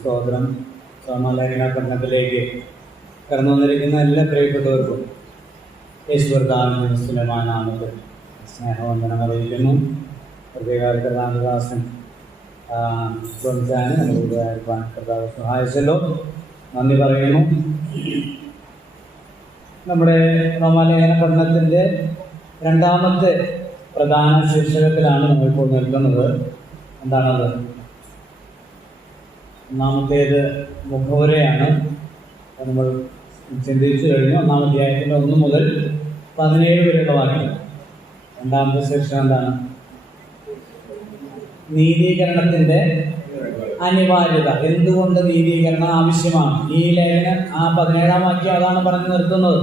സ്തോത്രം. സമാലേഖന പഠനത്തിലേക്ക് കടന്നു വന്നിരിക്കുന്ന എല്ലാ പ്രിയപ്പെട്ടവർക്കും യേശുവർദ്ധാവിന്റെ നാമത്തിൽ സ്നേഹവന്ദനം അറിയിക്കുന്നു. പ്രത്യേക കർത്താദാസൻ നമ്മളോട് കർത്താവ് സഹായിച്ചല്ലോ, നന്ദി പറയുന്നു. നമ്മുടെ സമാലേഖന പഠനത്തിൻ്റെ രണ്ടാമത്തെ പ്രധാന ശീർഷകത്തിലാണ് നമ്മളിപ്പോൾ നിൽക്കുന്നത്. എന്താണത്? ഒന്നാമത്തേത് മുഖവുരയാണ്. നമ്മൾ ചിന്തിച്ചു കഴിഞ്ഞു. ഒന്നാം അധ്യായത്തിൻ്റെ 1 മുതൽ 17 വരെയുള്ള വാക്യം. രണ്ടാമത്തെ സെക്ഷൻ എന്താണ്? നീതീകരണത്തിൻ്റെ അനിവാര്യത. എന്തുകൊണ്ട് നീതീകരണം ആവശ്യമാണ്? ഈ ലേഖനം 17-ാം വാക്യം അതാണ് പറഞ്ഞു നിർത്തുന്നത്.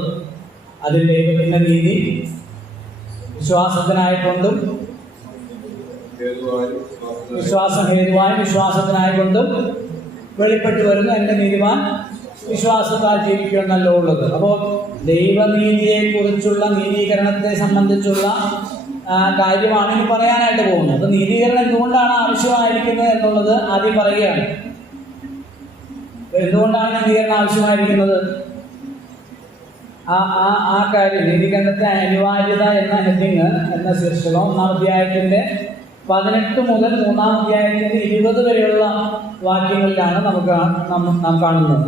അതിൽ ദൈവത്തിൻ്റെ നീതി വിശ്വാസത്തിനായിക്കൊണ്ടും വിശ്വാസം ഹേതുവായും വിശ്വാസത്തിനായിക്കൊണ്ടും വെളിപ്പെട്ടു വരുന്നു. എൻ്റെ നീതിമാൻ വിശ്വാസത്താൽ ജീവിക്കുമെന്നല്ലോ ഉള്ളത്. അപ്പോൾ ദൈവനീതിയെക്കുറിച്ചുള്ള നീതീകരണത്തെ സംബന്ധിച്ചുള്ള കാര്യമാണ് ഇനി പറയാനായിട്ട് പോകുന്നത്. അപ്പോൾ നീതീകരണം എന്തുകൊണ്ടാണ് ആവശ്യമായിരിക്കുന്നത് എന്നുള്ളത് ആദ്യം പറയുകയാണ്. എന്തുകൊണ്ടാണ് നീതീകരണം ആവശ്യമായിരിക്കുന്നത്? ആ കാര്യം, നീതീകരണത്തെ അനിവാര്യത എന്ന ഹെഡിങ് എന്ന ശീർഷകം 1-ാം അധ്യായത്തിൻ്റെ 18 മുതൽ 3-ാം അധ്യായത്തിൻ്റെ 20 വരെയുള്ള വാക്യങ്ങളിലാണ് നാം കാണുന്നത്.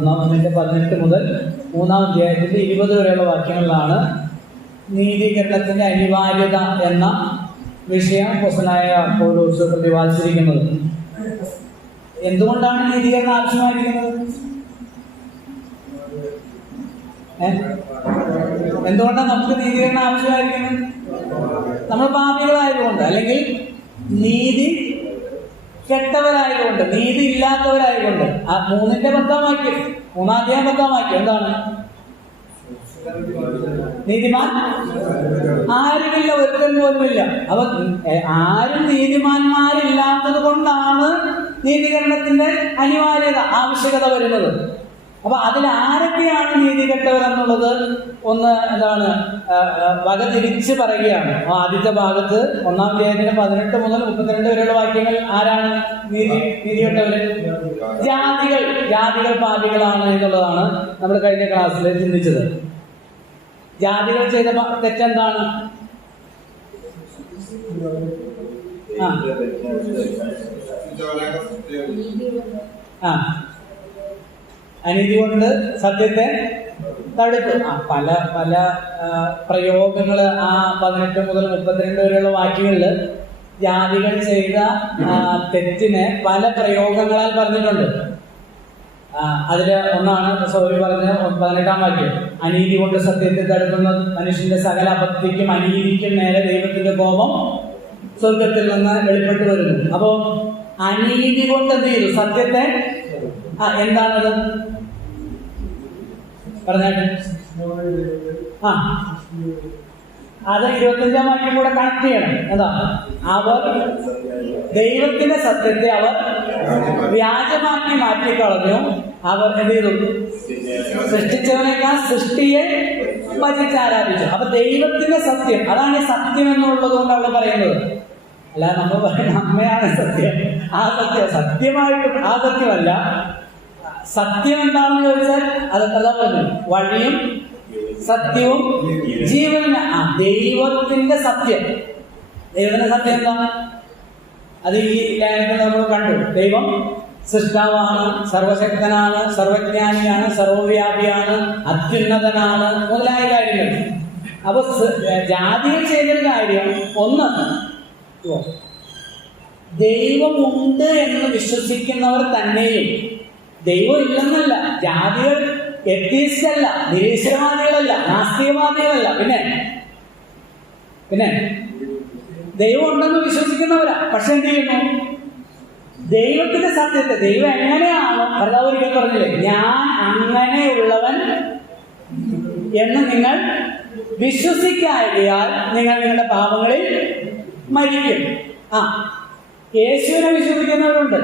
18 മുതൽ 3-ാം അധ്യായത്തിൻ്റെ 20 വരെയുള്ള വാക്യങ്ങളിലാണ് നീതീകരണത്തിൻ്റെ അനിവാര്യത എന്ന വിഷയം അപ്പോസ്തലനായ പൗലോസ് പ്രതിപാദിച്ചിരിക്കുന്നത്. എന്തുകൊണ്ടാണ് നീതീകരണം ആവശ്യമായിരിക്കുന്നത്? എന്തുകൊണ്ടാണ് നമുക്ക് നീതീകരണം ആവശ്യമായിരിക്കുന്നത്? നമ്മൾ പാപികളായതുകൊണ്ട്, അല്ലെങ്കിൽ നീതി കെട്ടവരായതുകൊണ്ട്, നീതി ഇല്ലാത്തവരായതുകൊണ്ട്. 3-ന്റെ 10-ാം വാക്യം, 3-ാം അധ്യായം 10-ാം വാക്യം എന്താണ്? നീതിമാൻ ആരുമില്ല, ഒരുത്തൻ പോലുമില്ല. അപ്പൊ ആരും നീതിമാന്മാരില്ലാത്തത് കൊണ്ടാണ് നീതീകരണത്തിന്റെ അനിവാര്യത, ആവശ്യകത വരുന്നത്. അപ്പൊ അതിൽ ആരൊക്കെയാണ് നീതി കെട്ടവരെന്നുള്ളത് ഒന്ന് എന്താണ് വകതിരിച്ച് പറയുകയാണ്. ആദ്യത്തെ ഭാഗത്ത് 1-ാം അധ്യായത്തിന് 18 മുതൽ 32 വരെയുള്ള വാക്യങ്ങൾ ആരാണ് നീതി കെട്ടവര്? ജാതികൾ പാപികളാണ് എന്നുള്ളതാണ് നമ്മൾ കഴിഞ്ഞ ക്ലാസ്സിൽ ചിന്തിച്ചത്. ജാതികൾ ചെയ്ത തെറ്റെന്താണ്? അനീതി കൊണ്ട് സത്യത്തെ തടുത്തു. പല പല പ്രയോഗങ്ങൾ 18 മുതൽ 32 വരെയുള്ള വാക്യങ്ങളിൽ ജാതികൾ ചെയ്ത തെറ്റിനെ പല പ്രയോഗങ്ങളാൽ പറഞ്ഞിട്ടുണ്ട്. അതില് ഒന്നാണ് സൗരി പറഞ്ഞ 18-ാം വാക്യം. അനീതി കൊണ്ട് സത്യത്തെ തടുക്കുന്ന മനുഷ്യന്റെ സകല അപക്തിക്കും അനീതിക്കും നേരെ ദൈവത്തിന്റെ കോപം സ്വർഗത്തിൽ നിന്ന് വെളിപ്പെട്ടു വരുന്നു. അപ്പോ അനീതി കൊണ്ട് എന്ത് ചെയ്തു? സത്യത്തെ എന്താണത് പറഞ്ഞാട്ട് അത് 25-ാം വാക്യം കൂടെ കണക്ട് ചെയ്യണം. എന്താ? അവർ ദൈവത്തിന്റെ സത്യത്തെ അവർ വ്യാജമാക്കി മാറ്റിക്കളഞ്ഞു. അവർ എന്ത് ചെയ്തു? സൃഷ്ടിച്ചവനേക്കാൾ സൃഷ്ടിയെ ഭജിച്ചാരാധിച്ചു. അപ്പൊ ദൈവത്തിന്റെ സത്യം, അതാണ് സത്യം എന്നുള്ളത് കൊണ്ട് അവിടെ പറയുന്നത്. അല്ല നമ്മൾ പറയുന്ന അമ്മയാണ് സത്യം. ആ സത്യം സത്യമായിട്ടും ആ സത്യമല്ല. സത്യം എന്താണെന്ന് ചോദിച്ചാൽ അതെന്താ പറഞ്ഞു? വഴിയും സത്യവും ജീവനും. ദൈവത്തിന്റെ സത്യം. ദൈവത്തിന്റെ സത്യം എന്താണ്? അത് ഈ ലേഖനത്തിൽ നമ്മൾ കണ്ടു. ദൈവം സൃഷ്ടാവാണ്, സർവശക്തനാണ്, സർവജ്ഞാനിയാണ്, സർവവ്യാപിയാണ്, അത്യുന്നതനാണ് മുതലായ കാര്യങ്ങൾ. അപ്പൊ ജാതികൾ ചെയ്തൊരു കാര്യം ഒന്ന്, ദൈവമുണ്ട് എന്ന് വിശ്വസിക്കുന്നവർ തന്നെയും, ദൈവം ഇല്ലെന്നല്ല, ജാതികൾ എത്തീസ്റ്റ് അല്ല, നിരീശ്വരവാദികളല്ല, നാസ്തികവാദികളല്ല, പിന്നെ ദൈവം ഉണ്ടെന്ന് വിശ്വസിക്കുന്നവരാ. പക്ഷെ എന്ത് ചെയ്യുന്നു? ദൈവത്തിന്റെ സത്യത്തെ, ദൈവം എങ്ങനെയാണോ, ഭർത്താവ് ഒരിക്കൽ പറഞ്ഞില്ലേ, ഞാൻ അങ്ങനെയുള്ളവൻ എന്ന് നിങ്ങൾ വിശ്വസിക്കായാൽ നിങ്ങൾ നിങ്ങളുടെ പാപങ്ങളിൽ മരിക്കും. യേശുവിനെ വിശ്വസിക്കുന്നവരുണ്ട്.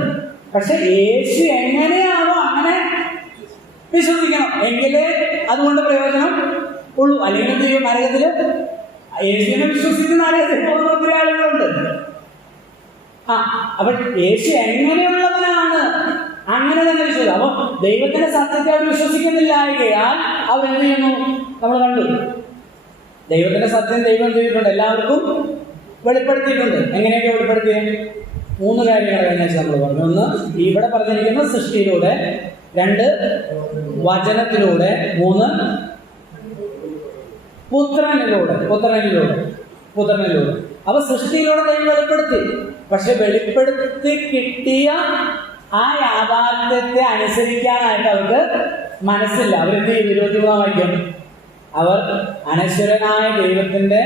പക്ഷെ യേശു എങ്ങനെയാണോ അങ്ങനെ വിശ്വസിക്കണം, എങ്കിലേ അതുകൊണ്ട് പ്രയോജനം ഉള്ളൂ. അല്ലെങ്കിൽ നരകത്തില് യേശുവിനെ വിശ്വസിക്കുന്ന നരകത്തിൽ പോകുന്ന ഒത്തിരി ആളുകളുണ്ട്. അപ്പൊ യേശു എങ്ങനെയുള്ളവനാണ് അങ്ങനെ തന്നെ വിശ്വസിക്കും. അപ്പൊ ദൈവത്തിന്റെ സത്യത്തെ അവർ വിശ്വസിക്കുന്നില്ലായകയാൽ അവരെന്ത് ചെയ്യുന്നു? നമ്മൾ കണ്ടു, ദൈവത്തിന്റെ സത്യം ദൈവം ചെയ്തിട്ടുണ്ട്, എല്ലാവർക്കും വെളിപ്പെടുത്തിയിട്ടുണ്ട്. എങ്ങനെയൊക്കെ വെളിപ്പെടുത്തിയ 3 കാര്യങ്ങൾ കഴിഞ്ഞ നമ്മൾ പറഞ്ഞു. 1, ഇവിടെ പറഞ്ഞിരിക്കുന്ന സൃഷ്ടിയിലൂടെ. 2, വചനത്തിലൂടെ. 3, പുത്രനിലൂടെ. അപ്പൊ സൃഷ്ടിയിലൂടെ ദൈവം വെളിപ്പെടുത്തി. പക്ഷെ വെളിപ്പെടുത്തി കിട്ടിയ ആ യാഥാർത്ഥ്യത്തെ അനുസരിക്കാനായിട്ട് അവർക്ക് മനസ്സില്ല. അവരെന്ത് ചെയ്യും? 23-ാം വാക്യം, അവർ അനശ്വരനായ ദൈവത്തിന്റെ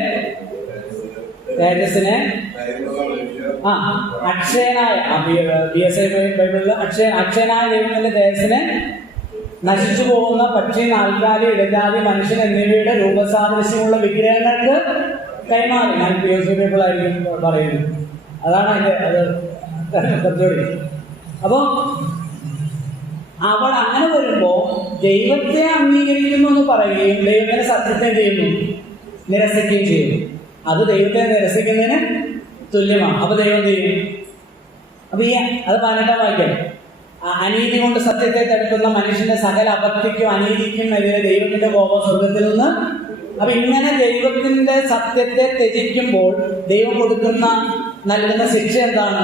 തേജസ്സിനെ അക്ഷയനായ ബൈബിളിൽ അക്ഷയനായ ദൈവത്തിന്റെ തേജസ്സിനെ നശിച്ചു പോകുന്ന പക്ഷി, നാൽക്കാലി, ഇടജാതി, മനുഷ്യൻ എന്നിവയുടെ രൂപസാദൃശ്യമുള്ള വിഗ്രഹങ്ങൾക്ക് കൈമാറി. ഞാൻ PSC പീപ്പിളായിരിക്കും പറയുന്നത്. അതാണ് അത് കുറച്ചുകൂടി. അപ്പൊ അവൾ അങ്ങനെ വരുമ്പോ ദൈവത്തെ അംഗീകരിക്കുന്നു എന്ന് പറയുകയും ദൈവത്തിന്റെ സത്യത്തെ ചെയ്യുന്നു, നിരസിക്കുകയും ചെയ്യുന്നു. അത് ദൈവത്തെ നിരസിക്കുന്നതിന് തുല്യമാണ്. അപ്പൊ ദൈവം ചെയ്യും. അപ്പൊ അത് 18-ാം വാക്യം, അനീതി കൊണ്ട് സത്യത്തെ തടുക്കുന്ന മനുഷ്യന്റെ സകല അഭക്തിക്കും അനീതിക്കും എതിരെ ദൈവത്തിന്റെ കോപം സ്വർഗത്തിൽ നിന്ന്. അപ്പൊ ഇങ്ങനെ ദൈവത്തിന്റെ സത്യത്തെ ത്യജിക്കുമ്പോൾ ദൈവം നൽകുന്ന ശിക്ഷ എന്താണ്?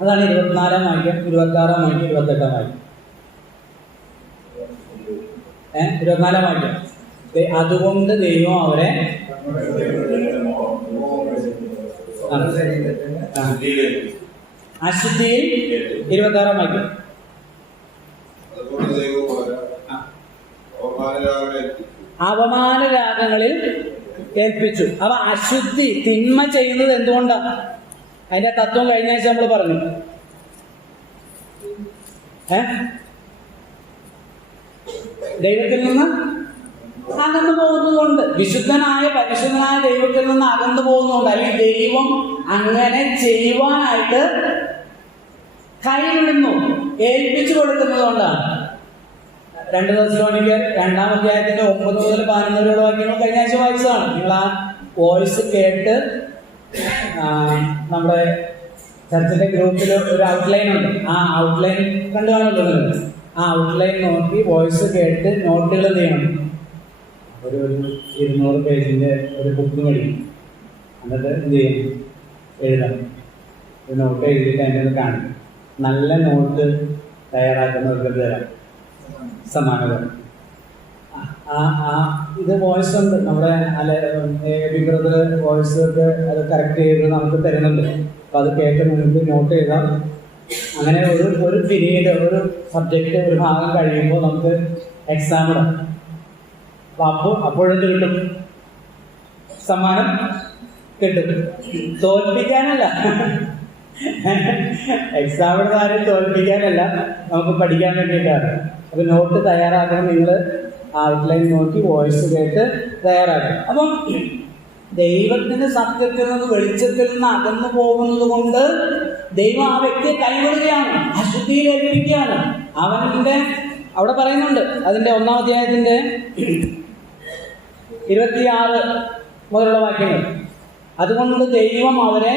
അതാണ് 24-ാം വാക്യം, 26-ാം വാക്യം, 28-ാം വാക്യം. 24-ാം വാക്യം, അതുകൊണ്ട് ദൈവം അവരെ അശുദ്ധിയിൽ. 26-ാം വാക്യം, അവമാനരാഗങ്ങളിൽ ഏൽപ്പിച്ചു. അവ അശുദ്ധി, തിന്മ ചെയ്യുന്നത് എന്തുകൊണ്ടാണ്? അതിന്റെ തത്വം കഴിഞ്ഞ ആഴ്ച നമ്മൾ പറഞ്ഞു. ദൈവത്തിൽ നിന്ന് അകന്നു പോകുന്നതുകൊണ്ട്, പരിശുദ്ധനായ ദൈവത്തിൽ നിന്ന് അകന്നു പോകുന്നതുകൊണ്ട്, അല്ലെങ്കിൽ ദൈവം അങ്ങനെ ചെയ്യുവാനായിട്ട് കൈവിടുന്നു, ഏൽപ്പിച്ചു കൊടുക്കുന്നത് കൊണ്ടാണ്. 2 തെസ്സലോനിക്കർ 2-ാം അധ്യായത്തിന്റെ 9 മുതൽ 11 വരെയുള്ള വാക്യങ്ങൾ കഴിഞ്ഞ ആഴ്ച വായിച്ചതാണ്. നിങ്ങൾ ആ വോയിസ് കേട്ട് നമ്മുടെ ചർച്ചിന്റെ ഗ്രൂപ്പിൽ ഒരു ഔട്ട്ലൈൻ ഉണ്ട്. ആ ഔട്ട്ലൈൻ കണ്ടു കാണുമല്ലോ. ആ ഔട്ട്ലൈൻ നോക്കി വോയിസ് കേട്ട് നോട്ടുകൾ ചെയ്യണം. ഒരു 200 പേജിന്റെ ഒരു ബുക്ക് മേടിക്കും. എന്നിട്ട് എന്ത് ചെയ്യും? എഴുതണം. ഒരു നോട്ട് എഴുതിയിട്ട് അതിൻ്റെ കാണും. നല്ല നോട്ട് തയ്യാറാക്കുന്നവർക്ക് തരാം സമ്മാനങ്ങൾ. ഇത് വോയിസ് ഉണ്ട്. നമ്മുടെ ബ്രദർ വോയിസ് ഒക്കെ അത് കറക്റ്റ് ചെയ്ത് നമുക്ക് തരുന്നുണ്ട്. അപ്പം അത് കേട്ട് നിങ്ങൾക്ക് നോട്ട് ചെയ്താൽ അങ്ങനെ ഒരു പീരീഡ്, ഒരു സബ്ജക്റ്റ്, ഒരു ഭാഗം കഴിയുമ്പോൾ നമുക്ക് എക്സാം ഇടാം. അപ്പം അപ്പോഴെന്ത് കിട്ടും? സമ്മാനം കിട്ടും. തോൽപ്പിക്കാനല്ല, എക്സാമിന് ആരും തോൽപ്പിക്കാനല്ല, നമുക്ക് പഠിക്കാൻ വേണ്ടിയിട്ടാണ്. അപ്പം നോട്ട് തയ്യാറാക്കണം. നിങ്ങൾ ഔട്ട്ലൈൻ നോക്കി വോയിസ് കേട്ട് തയ്യാറാക്കണം. അപ്പം ദൈവത്തിന്റെ സത്യത്തിൽ നിന്ന്, വെളിച്ചത്തിൽ നിന്ന് അകന്നു പോകുന്നത് കൊണ്ട് ദൈവം ആ വ്യക്തിയെ കൈവിടുകയാണ്, അശുദ്ധിയിൽ ഏൽപ്പിക്കുകയാണ്. അവന്റെ അവിടെ പറയുന്നുണ്ട്, അതിന്റെ 1-ാം അധ്യായത്തിന്റെ 26 മുതലുള്ള വാക്യങ്ങൾ. അതുകൊണ്ട് ദൈവം അവരെ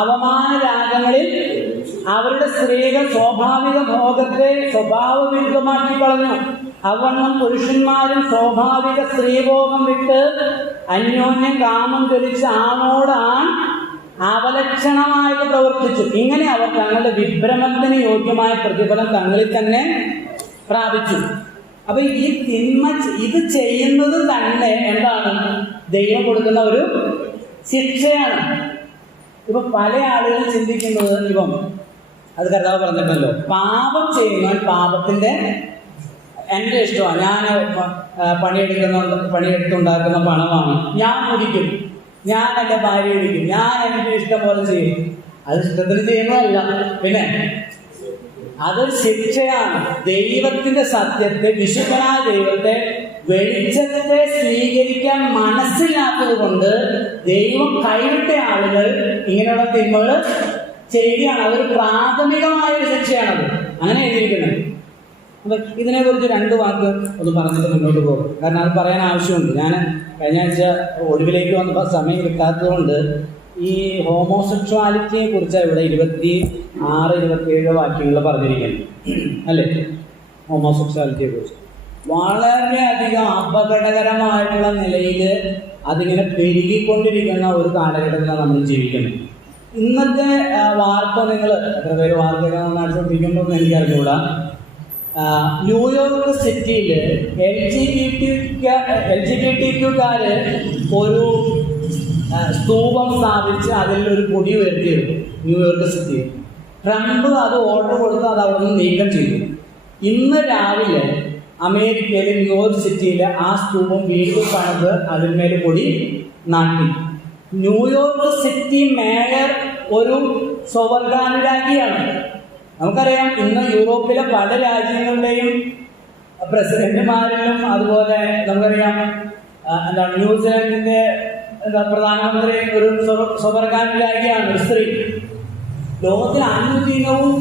അവമാനരാഗങ്ങളിൽ അവരുടെ സ്ത്രീകൾ സ്വാഭാവിക ഭോഗത്തെ സ്വഭാവവിരുദ്ധമാക്കി കളഞ്ഞു. അവണ്ണം പുരുഷന്മാരും സ്വാഭാവിക സ്ത്രീഭോഗം വിട്ട് അന്യോന്യം കാമം ജ്വലിച്ച് ആണോടാൻ അവലക്ഷണമായിട്ട് പ്രവർത്തിച്ചു. ഇങ്ങനെ അവർ തങ്ങളുടെ വിഭ്രമത്തിന് യോഗ്യമായ പ്രതിഫലം തങ്ങളിൽ തന്നെ പ്രാപിച്ചു. അപ്പൊ ഈ തിന്മ ഇത് ചെയ്യുന്നത് തന്നെ എന്താണ്? ദൈവം കൊടുക്കുന്ന ഒരു ശിക്ഷയാണ്. ഇപ്പൊ പല ആളുകൾ ചിന്തിക്കുന്നത്, ഇപ്പം അത് കർത്താവ് പറഞ്ഞിട്ടല്ലോ, പാപം ചെയ്യുന്നവൻ പാപത്തിന്റെ എൻ്റെ ഇഷ്ടമാണ്, ഞാൻ പണിയെടുത്തുണ്ടാക്കുന്ന പണമാണ്, ഞാൻ കുടിക്കും, ഞാൻ എൻ്റെ ഭാര്യ കുടിക്കും, ഞാൻ എനിക്ക് ഇഷ്ടം പോലെ ചെയ്യും. അത് ഇഷ്ടത്തിന് ചെയ്യുന്നതല്ല, പിന്നെ അതൊരു ശിക്ഷയാണ്. ദൈവത്തിന്റെ സത്യത്തെ, വിശുദ്ധനായ ദൈവത്തെ, വെളിച്ചത്തെ സ്വീകരിക്കാൻ മനസ്സില്ലാത്തത് കൊണ്ട് ദൈവം കൈവിട്ട ആളുകൾ ഇങ്ങനെയുള്ള തിന്മകൾ ചെയ്യുകയാണ്. അതൊരു പ്രാഥമികമായ ഒരു ശിക്ഷയാണത്. അങ്ങനെ എഴുതിയിരിക്കുന്നത്. അപ്പം ഇതിനെക്കുറിച്ച് 2 വാക്ക് ഒന്ന് പറഞ്ഞിട്ട് മുന്നോട്ട് പോകും. കാരണം അത് പറയാൻ ആവശ്യമുണ്ട്. ഞാൻ കഴിഞ്ഞ ആഴ്ച ഒടുവിലേക്ക് വന്നപ്പോൾ സമയം കിട്ടാത്തതുകൊണ്ട് ഈ ഹോമോസെക്ഷുവാലിറ്റിയെ കുറിച്ചാണ് ഇവിടെ 26-27 വാക്യങ്ങൾ പറഞ്ഞിരിക്കുന്നത് അല്ലേ. ഹോമോസെക്ഷുവാലിറ്റിയെ കുറിച്ച് വളരെയധികം അപകടകരമായിട്ടുള്ള നിലയിൽ അതിങ്ങനെ പെരുകിക്കൊണ്ടിരിക്കുന്ന ഒരു കാലഘട്ടത്തിലാണ് നമ്മൾ ജീവിക്കുന്നത്. ഇന്നത്തെ വാർത്ത നിങ്ങൾ എത്ര പേര് വാർത്തകൾ നന്നായിട്ട് ശ്രദ്ധിക്കുമ്പോൾ എന്ന് എനിക്കറിഞ്ഞൂടാ. ന്യൂയോർക്ക് സിറ്റിയിൽ LGBTQ ഒരു സ്തൂപം സ്ഥാപിച്ച് അതിൽ ഒരു കൊടി ഉയർത്തിയിരുന്നു ന്യൂയോർക്ക് സിറ്റിയിൽ. ട്രംപ് അത് ഓർഡർ കൊടുത്ത് അത് അവിടെ നിന്ന് നീക്കം ചെയ്തു. ഇന്ന് രാവിലെ അമേരിക്കയിലെ ന്യൂയോർക്ക് സിറ്റിയിൽ ആ സ്തൂപം വീണ്ടും പണിത് അതിന്മേൽ കൊടി നാട്ടി. ന്യൂയോർക്ക് സിറ്റി മേയർ ഒരു സ്വവർഗാനുരാഗിയാണ്. നമുക്കറിയാം ഇന്ന് യൂറോപ്പിലെ പല രാജ്യങ്ങളുടെയും പ്രസിഡന്റുമാരിലും അതുപോലെ നമുക്കറിയാം എന്താണ് ന്യൂസിലാൻഡിന്റെ പ്രധാനമന്ത്രി ഒരു സ്വവർഗാനുരാഗിയാണ്, ഒരു സ്ത്രീ. ലോകത്തിൽ അനുദിനവും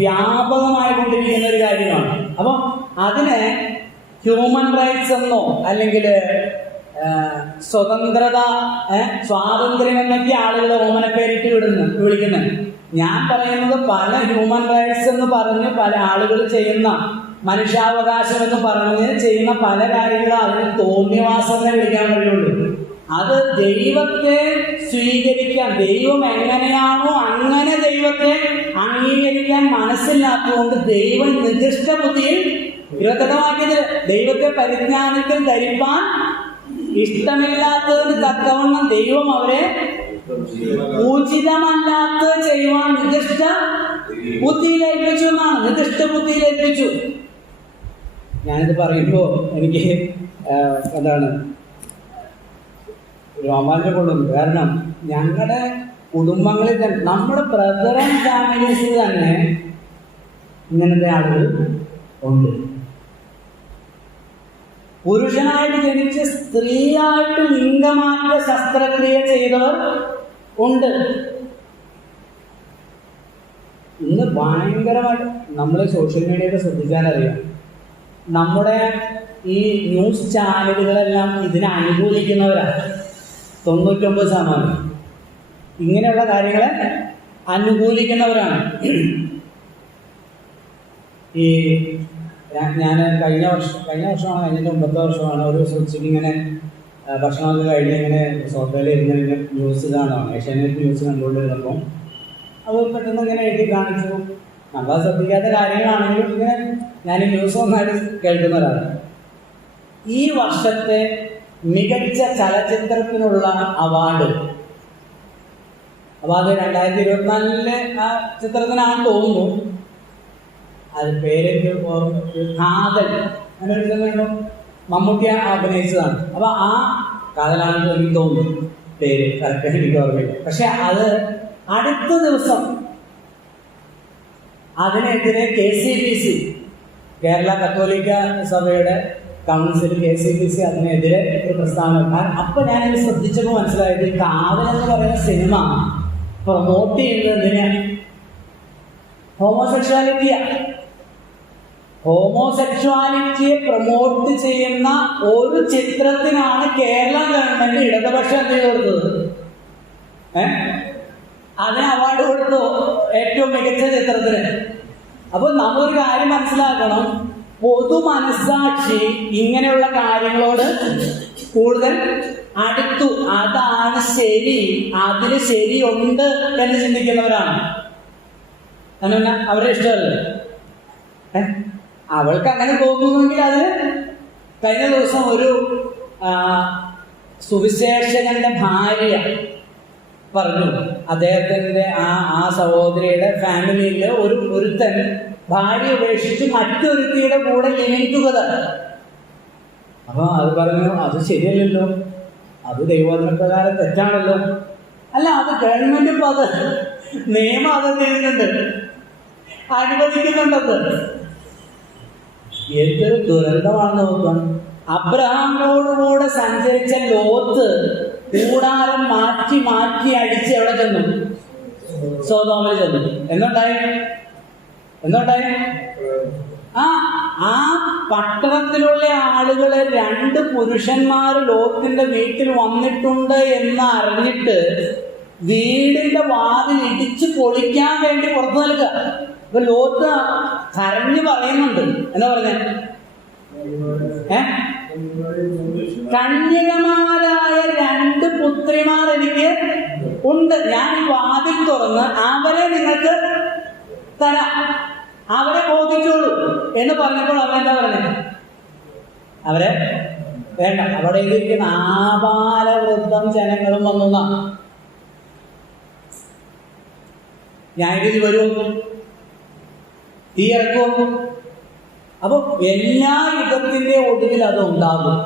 വ്യാപകമായി കൊണ്ടിരിക്കുന്ന ഒരു കാര്യമാണ്. അപ്പം അതിനെ ഹ്യൂമൻ റൈറ്റ്സ് എന്നോ അല്ലെങ്കിൽ സ്വതന്ത്രത സ്വാതന്ത്ര്യം എന്നൊക്കെ ആളുകൾ ഓമനപ്പേരിട്ട് വിളിക്കുന്നത്. ഞാൻ പറയുന്നത് പല ഹ്യൂമൻ റൈറ്റ്സ് എന്ന് പറഞ്ഞ് പല ആളുകൾ ചെയ്യുന്ന മനുഷ്യാവകാശം എന്ന് പറഞ്ഞ് ചെയ്യുന്ന പല കാര്യങ്ങളും അതിന് തോന്നിയവാസം വിളിക്കാൻ കഴിയുള്ളൂ. അത് ദൈവത്തെ സ്വീകരിക്കാൻ, ദൈവം എങ്ങനെയാണോ അങ്ങനെ ദൈവത്തെ അംഗീകരിക്കാൻ മനസ്സില്ലാത്തതുകൊണ്ട് ദൈവം നിർദ്ദിഷ്ട ബുദ്ധിയിൽ 28 വാക്യത്തിൽ ദൈവത്തെ പരിജ്ഞാനത്തിൽ ധരിപ്പാൻ ഇഷ്ടമില്ലാത്തതിന് തക്കവണ്ണം ദൈവം അവരെ ഉചിതമല്ലാത്തത് ചെയ്യുവാൻ നിർദ്ദിഷ്ട ബുദ്ധിയിലേൽപ്പിച്ചു എന്നാണ്. നിർദ്ദിഷ്ട ബുദ്ധിയിലേൽപ്പിച്ചു. ഞാനിത് പറയുമ്പോൾ എനിക്ക് എന്താണ് രോമാഞ്ചം കൊള്ളുന്നു. കാരണം ഞങ്ങളുടെ കുടുംബങ്ങളിൽ തന്നെ നമ്മുടെ ബ്രദർ ആൻഡ് ഫാമിലീസിൽ തന്നെ ഇങ്ങനത്തെ ആളുകൾ ഉണ്ട്. പുരുഷനായിട്ട് ജനിച്ച് സ്ത്രീയായിട്ട് ലിംഗമാറ്റ ശസ്ത്രക്രിയ ചെയ്തവർ ഉണ്ട്. ഇന്ന് ഭയങ്കരമായിട്ട് നമ്മൾ സോഷ്യൽ മീഡിയയിൽ ശ്രദ്ധിച്ചാലറിയാം, നമ്മുടെ ഈ ന്യൂസ് ചാനലുകളെല്ലാം ഇതിനെ അനുകൂലിക്കുന്നവരാണ്. 99% ഇങ്ങനെയുള്ള കാര്യങ്ങളെ അനുകൂലിക്കുന്നവരാണ്. ഈ ഞാൻ കഴിഞ്ഞ വർഷമാണ് കഴിഞ്ഞിട്ട് 9 വർഷമാണ് ഒരു സൂക്ഷിച്ച് ഇങ്ങനെ ഭക്ഷണമൊക്കെ കഴിഞ്ഞ് ഇങ്ങനെ സോഫയിൽ ഇരുന്ന് ന്യൂസ് കാണുകയാണ്. ഏഷ്യാനെറ്റ് ന്യൂസ് കണ്ടുകൊണ്ടിരുന്നപ്പോൾ അത് പെട്ടെന്ന് ഇങ്ങനെ എഴുതി കാണിച്ചു. നമ്മൾ ശ്രദ്ധിക്കാത്ത കാര്യങ്ങളാണെങ്കിലും ഇങ്ങനെ ഞാൻ ന്യൂസ് ഒന്നായിട്ട് കേൾക്കുന്ന ഒരാളാണ്. ഈ വർഷത്തെ മികച്ച ചലച്ചിത്രത്തിനുള്ള അവാർഡ്, അപ്പോൾ അത് 2024 ആ ചിത്രത്തിനാണെന്ന് തോന്നുന്നു. അത് പേരെനിക്ക് കാതൽ അങ്ങനെ ഒരു വേണോ മമ്മൂട്ടി അഭിനയിച്ചതാണ്. അപ്പോൾ ആ കാതലാണെന്ന് എനിക്ക് തോന്നുന്നു, പേര് കറക്റ്റ് എനിക്ക് ഓർമ്മയില്ല. പക്ഷെ അത് അടുത്ത ദിവസം അതിനെതിരെ KCBC കേരള കത്തോലിക്ക സഭയുടെ കൗൺസിൽ KCBC അതിനെതിരെ ഒരു പ്രസ്താവന. അപ്പൊ ഞാനിത് ശ്രദ്ധിച്ചപ്പോൾ മനസ്സിലായത് ഈ കാതൽ എന്ന് പറയുന്ന സിനിമ പ്രൊമോട്ട് ചെയ്യുന്നതിന് ഹോമോസെക്ഷുവാലിറ്റിയെ പ്രൊമോട്ട് ചെയ്യുന്ന ഒരു ചിത്രത്തിനാണ് കേരള ഗവൺമെന്റ് ഇടതുപക്ഷം എന്ത് കൊടുത്തത്, അതിന് അവാർഡ് കൊടുത്തു ഏറ്റവും മികച്ച ചിത്രത്തിന്. അപ്പൊ നമ്മളൊരു കാര്യം മനസ്സിലാക്കണം, പൊതു മനസ്സാക്ഷി ഇങ്ങനെയുള്ള കാര്യങ്ങളോട് കൂടുതൽ അടുത്തു, അതാണ് ശരി, അതിന് ശരിയുണ്ട് എന്ന് ചിന്തിക്കുന്നവരാണ്. അങ്ങനെ അവരുടെ ഇഷ്ടമല്ലേ. അവൾക്ക് അങ്ങനെ തോന്നുന്നെങ്കിൽ അത് കഴിഞ്ഞ ദിവസം ഒരു സുവിശേഷകന്റെ ഭാര്യ പറഞ്ഞു, അദ്ദേഹത്തിന്റെ ആ സഹോദരിയുടെ ഫാമിലിയിൽ ഒരുത്തൻ ഭാര്യ ഉപേക്ഷിച്ച് മറ്റൊരുത്തിയുടെ കൂടെ ലിവിംഗ് ടുഗദർ. അപ്പൊ അത് പറഞ്ഞു, അത് ശരിയല്ലല്ലോ, അത് ദൈവവചന പ്രകാരം തെറ്റാണല്ലോ. അല്ല, അത് ഗവൺമെന്റ് ഇപ്പൊ അത് നിയമം അത് ചെയ്യുന്നുണ്ട്, അനുവദിക്കുന്നുണ്ടത്. എന്തൊരു ദുരന്തമാണെന്ന് നോക്കണം. അബ്രഹാമിനോടുകൂടെ സഞ്ചരിച്ച ലോത്ത് കൂടാരം മാറ്റി അടിച്ച് എവിടെ ചെന്നു? സോദോമിൽ ചെന്നു. എന്തുണ്ടായി? ആ പട്ടണത്തിലുള്ള ആളുകളെ 2 പുരുഷന്മാർ ലോത്തിന്റെ വീട്ടിൽ വന്നിട്ടുണ്ട് എന്ന് അറിഞ്ഞിട്ട് വീടിന്റെ വാതിൽ ഇടിച്ചു പൊളിക്കാൻ വേണ്ടി പുറത്തു നൽകുക. ഇപ്പൊ ലോത്ത് കരഞ്ഞു പറയുന്നുണ്ട്. എന്താ പറഞ്ഞ? കന്യകമാരായ 2 പുത്രിമാർ എനിക്ക് ഉണ്ട്, ഞാൻ ഈ വാതിൽ തുറന്ന് അവരെ നിങ്ങൾക്ക് തരാം, അവരെ ബോധിച്ചോളൂ എന്ന് പറഞ്ഞപ്പോൾ അവരെന്താ പറഞ്ഞത്? അവരെ വേണ്ട, അവിടെ ഇരിക്കുന്ന ആബാലവൃദ്ധം ജനങ്ങളും വന്നു. ന്യായവിധി വരുമോ? തീ ഇറക്കുമോ? അപ്പൊ എല്ലാ യുഗത്തിന്റെ ഒടുവിൽ അത് ഉണ്ടാകും.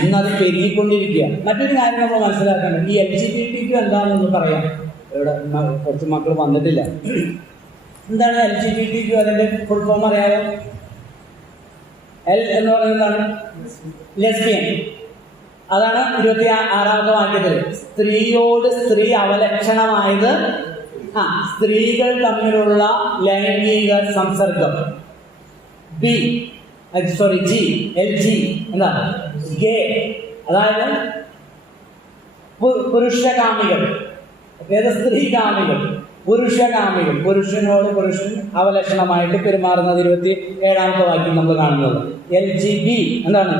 ഇന്നത് പെരുകിക്കൊണ്ടിരിക്കുക. മറ്റൊരു കാര്യം നമ്മൾ മനസ്സിലാക്കണം, ഈ LGBT എന്താണെന്ന് പറയാം. ഇവിടെ കുറച്ച് മക്കൾ വന്നിട്ടില്ല. എന്താണ് LGBT? അതിന്റെ ഫുൾ ഫോം അറിയാമോ? L എന്ന് പറയുന്നതാണ് ലെസ്ബിയൻ. അതാണ് 26ാമത്തെ വാക്യത്തിൽ സ്ത്രീയോട് സ്ത്രീ അവലക്ഷണമായത്, സ്ത്രീകൾ തമ്മിലുള്ള ലൈംഗിക സംസർഗം. LG എന്താണ്? ഗേ, അതായത് പുരുഷകാമികൾ. സ്ത്രീകാമികൾ, പുരുഷകാമികൾ, പുരുഷനോട് പുരുഷൻ അവലക്ഷണമായിട്ട് പെരുമാറുന്നത് 27ാമത്തെ വാക്യം നമ്മൾ കാണുന്നത്. LGB എന്താണ്?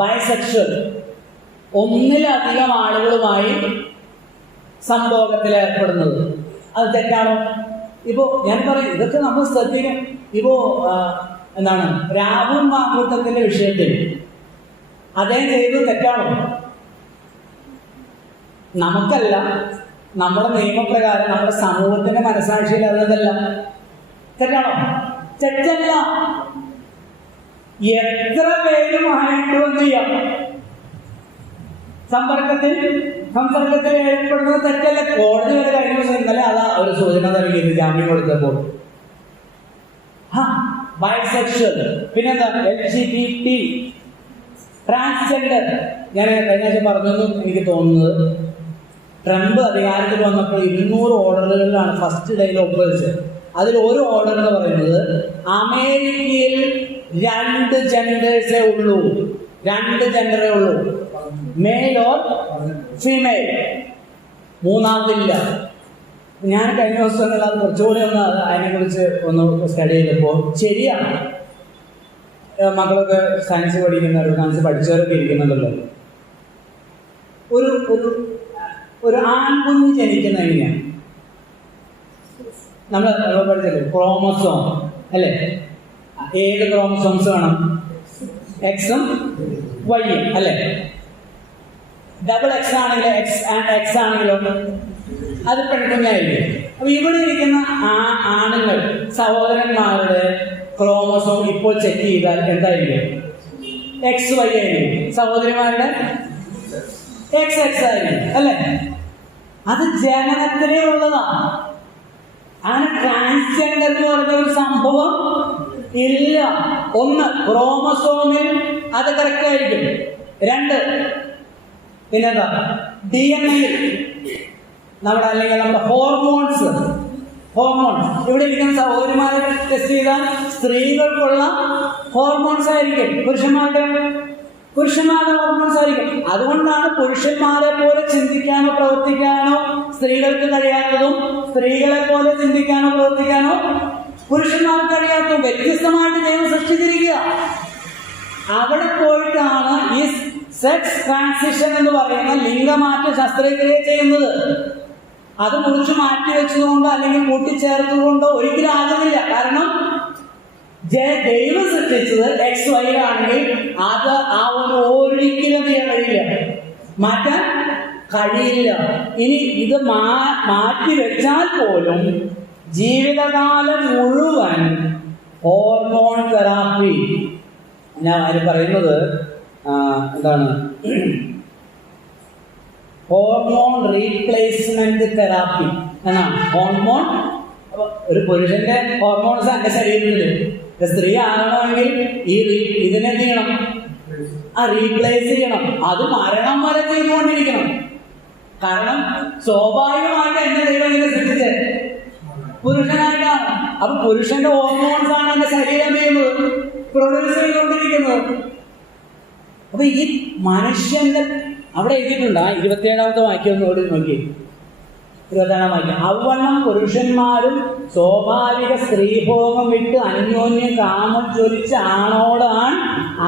ബൈസെക്ഷൽ, ഒന്നിലധികം ആളുകളുമായി സംഭോഗത്തിൽ ഏർപ്പെടുന്നത്. അത് തെറ്റാണോ? ഇപ്പോ ഞാൻ പറയും, ഇതൊക്കെ നമ്മൾ ശ്രദ്ധിക്കണം. ഇപ്പോ എന്താണ് രാഹുൽ മാങ്കൂട്ടത്തിന്റെ വിഷയത്തിൽ അദ്ദേഹം ചെയ്തത് തെറ്റാണോ? നമുക്കല്ല, നമ്മുടെ നിയമപ്രകാരം നമ്മുടെ സമൂഹത്തിന്റെ മനസാക്ഷിയിൽ അതല്ല. തെറ്റാണോ? തെറ്റല്ല. എത്ര പേരുമായിട്ട് എന്ത് ചെയ്യാം? സംസർഗത്തിൽ ഏർപ്പെടുന്നത് തെറ്റല്ല. കോടതി വരെ കഴിഞ്ഞ ദിവസം ഇന്നലെ അതാ ഒരു സൂചന നൽകിയത് ജാമ്യം കൊടുത്തപ്പോൾ. ബൈസെക്ഷൽ, പിന്നെന്താ LGBT, ട്രാൻസ്ജെൻഡർ. ഞാൻ കഴിഞ്ഞ ആഴ്ച പറഞ്ഞെന്നും എനിക്ക് തോന്നുന്നത്, ട്രംപ് അധികാരത്തിൽ വന്നപ്പോൾ 200 ഓർഡറുകളിലാണ് ഫസ്റ്റ് ഡേയിൽ ഒപ്പുവെച്ചത്. അതിൽ ഒരു ഓർഡർ എന്ന് പറയുന്നത് അമേരിക്കയിൽ 2 ജെൻഡേഴ്സേ ഉള്ളൂ, 2 ജെൻഡറേ ഉള്ളൂ, മെയിൽ ഓർ ഫീമെയിൽ, മൂന്നാമതില്ല. ഞാൻ കഴിഞ്ഞ ദിവസങ്ങളിൽ അത് കുറച്ചുകൂടി അതിനെക്കുറിച്ച് ഒന്ന് സ്റ്റഡി ചെയ്തപ്പോൾ ശരിയാണ്. മക്കളൊക്കെ സയൻസ് പഠിക്കുന്നവർ, സയൻസ് പഠിച്ചവരൊക്കെ ഇരിക്കുന്നുണ്ടല്ലോ. ഒരു ആൺകുഞ്ഞ് ജനിക്കുന്ന എങ്ങനെയാണ്? നമ്മൾ പഠിച്ചല്ലേ, ക്രോമസോം അല്ലേ? ഏത് ക്രോമസോംസ് വേണം? X-ഉം Y-ഉം അല്ലേ? ഡബിൾ X ആണെങ്കിലോ X ആണെങ്കിലോ അത് പെൺകുഞ്ഞായിരിക്കും. അപ്പൊ ഇവിടെ ഇരിക്കുന്ന ആണുങ്ങൾ സഹോദരന്മാരുടെ ക്രോമസോം ഇപ്പോൾ ചെക്ക് ചെയ്താൽ എന്തായിരിക്കും? XY ആയിരിക്കും. സഹോദരിമാരുടെ XX ആയിരിക്കും അല്ലേ? അത് ജനനത്തിലേ ഉള്ളതാണ്. അങ്ങനെ ട്രാൻസ്ജെൻഡർ എന്ന് പറഞ്ഞ ഒരു സംഭവം ഇല്ല. 1, ക്രോമസോമിൽ അത് കറക്റ്റ് ആയിരിക്കും. 2, പിന്നെന്താ? DNA നമ്മുടെ അല്ലെങ്കിൽ നമ്മുടെ ഹോർമോൺസ് ഇവിടെ ഇരിക്കുന്ന സഹോദരിമാരെ ടെസ്റ്റ് ചെയ്താൽ സ്ത്രീകൾക്കുള്ള ഹോർമോൺസ് ആയിരിക്കും, പുരുഷന്മാരുടെ ഹോർമോൺസ് ആയിരിക്കും. അതുകൊണ്ടാണ് പുരുഷന്മാരെ പോലെ ചിന്തിക്കാനോ പ്രവർത്തിക്കാനോ സ്ത്രീകൾക്ക് കഴിയാത്തതും സ്ത്രീകളെ പോലെ ചിന്തിക്കാനോ പ്രവർത്തിക്കാനോ പുരുഷന്മാർക്ക് കഴിയാത്തതും. വ്യത്യസ്തമായിട്ട് ദൈവം സൃഷ്ടിച്ചിരിക്കുക. അവിടെ പോയിട്ടാണ് ഈ സെക്സ് ട്രാൻസിഷൻ എന്ന് പറയുന്ന ലിംഗമാറ്റ ശസ്ത്രക്രിയ ചെയ്യുന്നത്. അത് മുറിച്ച് മാറ്റി വെച്ചതുകൊണ്ടോ അല്ലെങ്കിൽ കൂട്ടിച്ചേർത്തതുകൊണ്ടോ ഒരിക്കലും ആകുന്നില്ല. കാരണം ദൈവം സൃഷ്ടിച്ചത് XY ആണെങ്കിൽ അത് ഒരിക്കലും ചെയ്യാൻ കഴിയില്ല, മാറ്റാൻ കഴിയില്ല. ഇനി ഇത് മാറ്റി വെച്ചാൽ പോലും ജീവിതകാലം മുഴുവൻ ഹോർമോൺ തെറാപ്പി, ഞാൻ അതിന് പറയുന്നത് എന്താണ്, ഹോർമോൺ റീപ്ലേസ്മെന്റ് തെറാപ്പി എന്നാണ്. ഹോർമോൺ, ഒരു പുരുഷന്റെ ഹോർമോൺസ് എന്റെ ശരീരത്തിൽ, സ്ത്രീ ആകണമെങ്കിൽ ഇതിനെന്ത് ചെയ്യണം? റീപ്ലേസ് ചെയ്യണം. അത് മരണം വരെ ചെയ്തുകൊണ്ടിരിക്കണം. കാരണം സ്വാഭാവികമായിട്ട് എന്നെ ദൈവം ഇങ്ങനെ സൃഷ്ടിച്ചത് പുരുഷനായിട്ടാണ്. അപ്പൊ പുരുഷന്റെ ഹോർമോൺസ് ആണ് എന്റെ ശരീരം ചെയ്യുന്നത്, പ്രൊഡ്യൂസ് ചെയ്തുകൊണ്ടിരിക്കുന്നത്. അപ്പൊ ഈ മനുഷ്യന്റെ അവിടെ എഴുതിയിട്ടുണ്ട്, 27ാമത്തെ വാക്യം ഒന്നുകൂടി നോക്കി. 27ാം വാക്യം, അവണ്ണം പുരുഷന്മാരും സ്വാഭാവിക സ്ത്രീഭോഗം വിട്ട് അന്യോന്യം കാമം ജ്വലിച്ച് ആണോട് ആൺ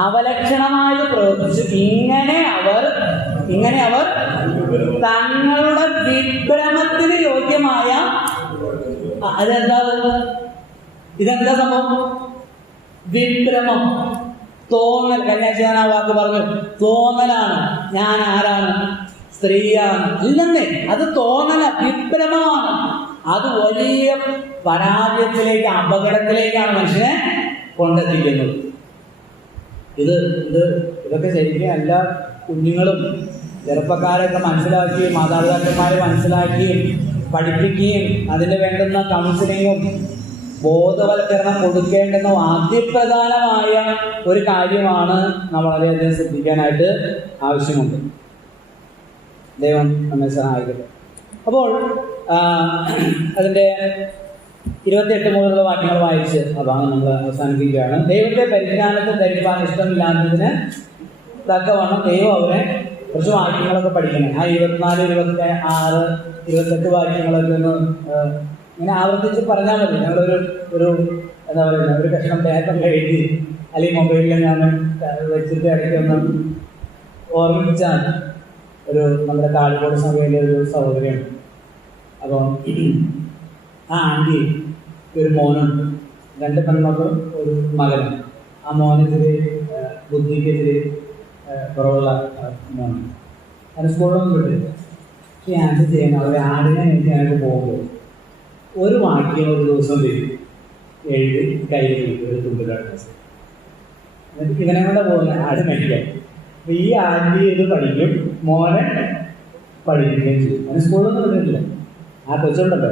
അവലക്ഷണമായി പ്രവർത്തിച്ചു. ഇങ്ങനെ അവർ തങ്ങളുടെ വിഭ്രമത്തിന് യോഗ്യമായ ഇതെന്താ സംഭവം? വിഭ്രമം, തോന്നൽ. കന്യാഴ്ച ഞാൻ ആ വാക്ക് പറഞ്ഞു, തോന്നലാണ്. ഞാൻ ആരാണ്? സ്ത്രീയാണ്. ഇല്ലെന്നേ, അത് തോന്നല, വിഭ്രമമാണ്. അത് വലിയ പരാജയത്തിലേക്ക്, അപകടത്തിലേക്കാണ് മനുഷ്യനെ കൊണ്ടെത്തിക്കുന്നത്. ഇതൊക്കെ ശരിക്കും എല്ലാ കുഞ്ഞുങ്ങളും ചെറുപ്പക്കാരൊക്കെ മനസ്സിലാക്കുകയും മാതാപിതാക്കന്മാരെ മനസ്സിലാക്കുകയും പഠിപ്പിക്കുകയും അതിന് വേണ്ടുന്ന കൗൺസിലിങ്ങും ബോധവൽക്കരണം കൊടുക്കേണ്ടുന്ന ആദ്യപ്രധാനമായ ഒരു കാര്യമാണ് നമ്മൾ വളരെയധികം ശ്രദ്ധിക്കാനായിട്ട് ആവശ്യമുണ്ട്. ദൈവം നമ്മെ സഹായിക്കട്ടെ. അപ്പോൾ അതിൻ്റെ 28 മുതലുള്ള വാക്യങ്ങൾ വായിച്ച് ആ ഭാഗം നമ്മൾ അവസാനിപ്പിക്കുകയാണ്. ദൈവത്തെ പരിജ്ഞാനത്തിൽ ധരിപ്പാൻ ഇഷ്ടമില്ലാത്തതിന് തക്കവണ്ണം ദൈവം അവരെ കുറച്ച് വാക്യങ്ങളൊക്കെ പഠിക്കണം. ആ 24, 26, 28 വാക്യങ്ങളൊക്കെ ഒന്ന് ഇങ്ങനെ ആവർത്തിച്ച് പറഞ്ഞാൽ മതി. ഞങ്ങളൊരു എന്താ പറയുക, ഒരു കഷ്ണം പേപ്പറിൽ എഴുതി അല്ലെങ്കിൽ മൊബൈലിൽ ഞാൻ വെച്ചിട്ട് ഇടയ്ക്കൊന്ന് ഓർമ്മിപ്പിച്ചാൽ നമ്മുടെ കാളിക്കോട് സഭയിലെ ഒരു സഹോദരിയാണ്. അപ്പോൾ ആ ആൻറ്റി ഒരു മോനുണ്ട്, 2 പെൺമക്കളും ഒരു മകനും. ആ മോനിതിരി ബുദ്ധിക്ക് ഇത്തിരി കുറവുള്ള മോനാണ്. അതിന് സ്കൂളിലൊന്നും കിട്ടില്ല. പക്ഷേ ആൻറ്റി ചെയ്യുന്ന അവർ ആടിനെ എനിക്ക് പോകുമ്പോൾ ഒരു വാക്യം ഒരു ദിവസം വരും, എഴുതി കയ്യിൽ ഒരു തുണ്ടിലാണ്. എന്നിട്ട് ഇവനെ കൂടെ പോകുന്ന ആട് മേടിക്കാം. അപ്പം ഈ ആൻറ്റി ഇത് പഠിക്കും, മോനെ പഠിക്കുകയും ചെയ്യും. അതിന് സ്കൂളിലൊന്നും കിട്ടില്ല. ആ കൊച്ചുണ്ടല്ലോ,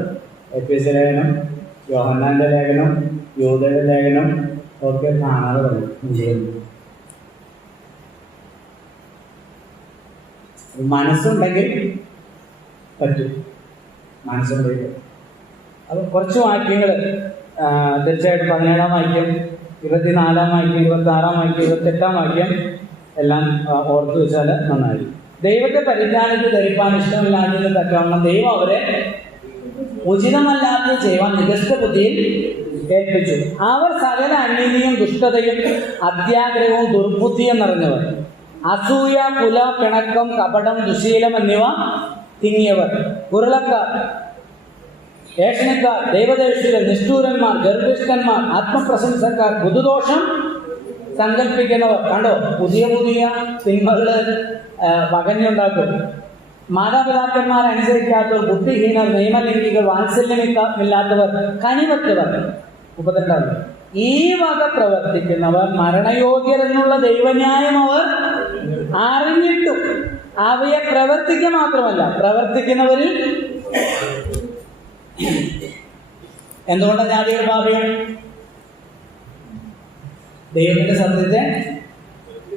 എഫേസ്യ ലേഖനം, യോഹന്നാന്റെ ലേഖനം, യൂദയുടെ ലേഖനം ഒക്കെ കാണാതെ വന്നു. മനസ്സുണ്ടെങ്കിൽ പറ്റും, മനസ്സുണ്ടെങ്കിൽ. അപ്പോൾ കുറച്ച് വാക്യങ്ങൾ തീർച്ചയായിട്ടും 17-ാം വാക്യം, 24-ാം വാക്യം, 26-ാം വാക്യം, 28-ാം വാക്യം എല്ലാം ഓർത്തു വെച്ചാൽ നന്നായി. ദൈവത്തെ പരിജ്ഞാനത്തിൽ ധരിപ്പാൻ ഇഷ്ടമില്ലാത്തതിന് തക്കവണ്ണം ദൈവം അവരെ ഉചിതമല്ലാത്ത ചെയ്യുവാൻ നികഷ്ട ബുദ്ധിയിൽ ഏൽപ്പിച്ചു. അവർ സകല അനീതിയും ദുഷ്ടതയും അത്യാഗ്രഹവും ദുർബുദ്ധിയും നിറഞ്ഞവർ, അസൂയ, കുല, പിണക്കം, കപടം, ദുശീലം എന്നിവ തിങ്ങിയവർ, കുരുളക്കാർ, ഏഷണക്കാർ, ദൈവദേഷികൾ, നിഷ്ഠൂരന്മാർ, ഗർഭിഷ്ഠന്മാർ, ആത്മപ്രശംസക്കാർ, ബുദ്ധദോഷം സങ്കല്പിക്കുന്നവർ. കണ്ടോ, പുതിയ തിന്മകള് വകഞ്ഞുണ്ടാക്കും. മാതാപിതാക്കന്മാരെ അനുസരിക്കാത്തവർ, ബുദ്ധിഹീനർ, നിയമലംഘികൾ, വാത്സല്യമില്ലാത്തവർ, കനിവറ്റവർ. 32 ഈ വക പ്രവർത്തിക്കുന്നവർ മരണയോഗ്യരെന്നുള്ള ദൈവന്യായം അവർ അറിഞ്ഞിട്ടും അവയെ പ്രവർത്തിക്കുക മാത്രമല്ല, പ്രവർത്തിക്കുന്നവരിൽ എന്തുകൊണ്ടാണ് ജാതികൾ പാപികൾ? ദൈവത്തിന്റെ സത്യത്തെ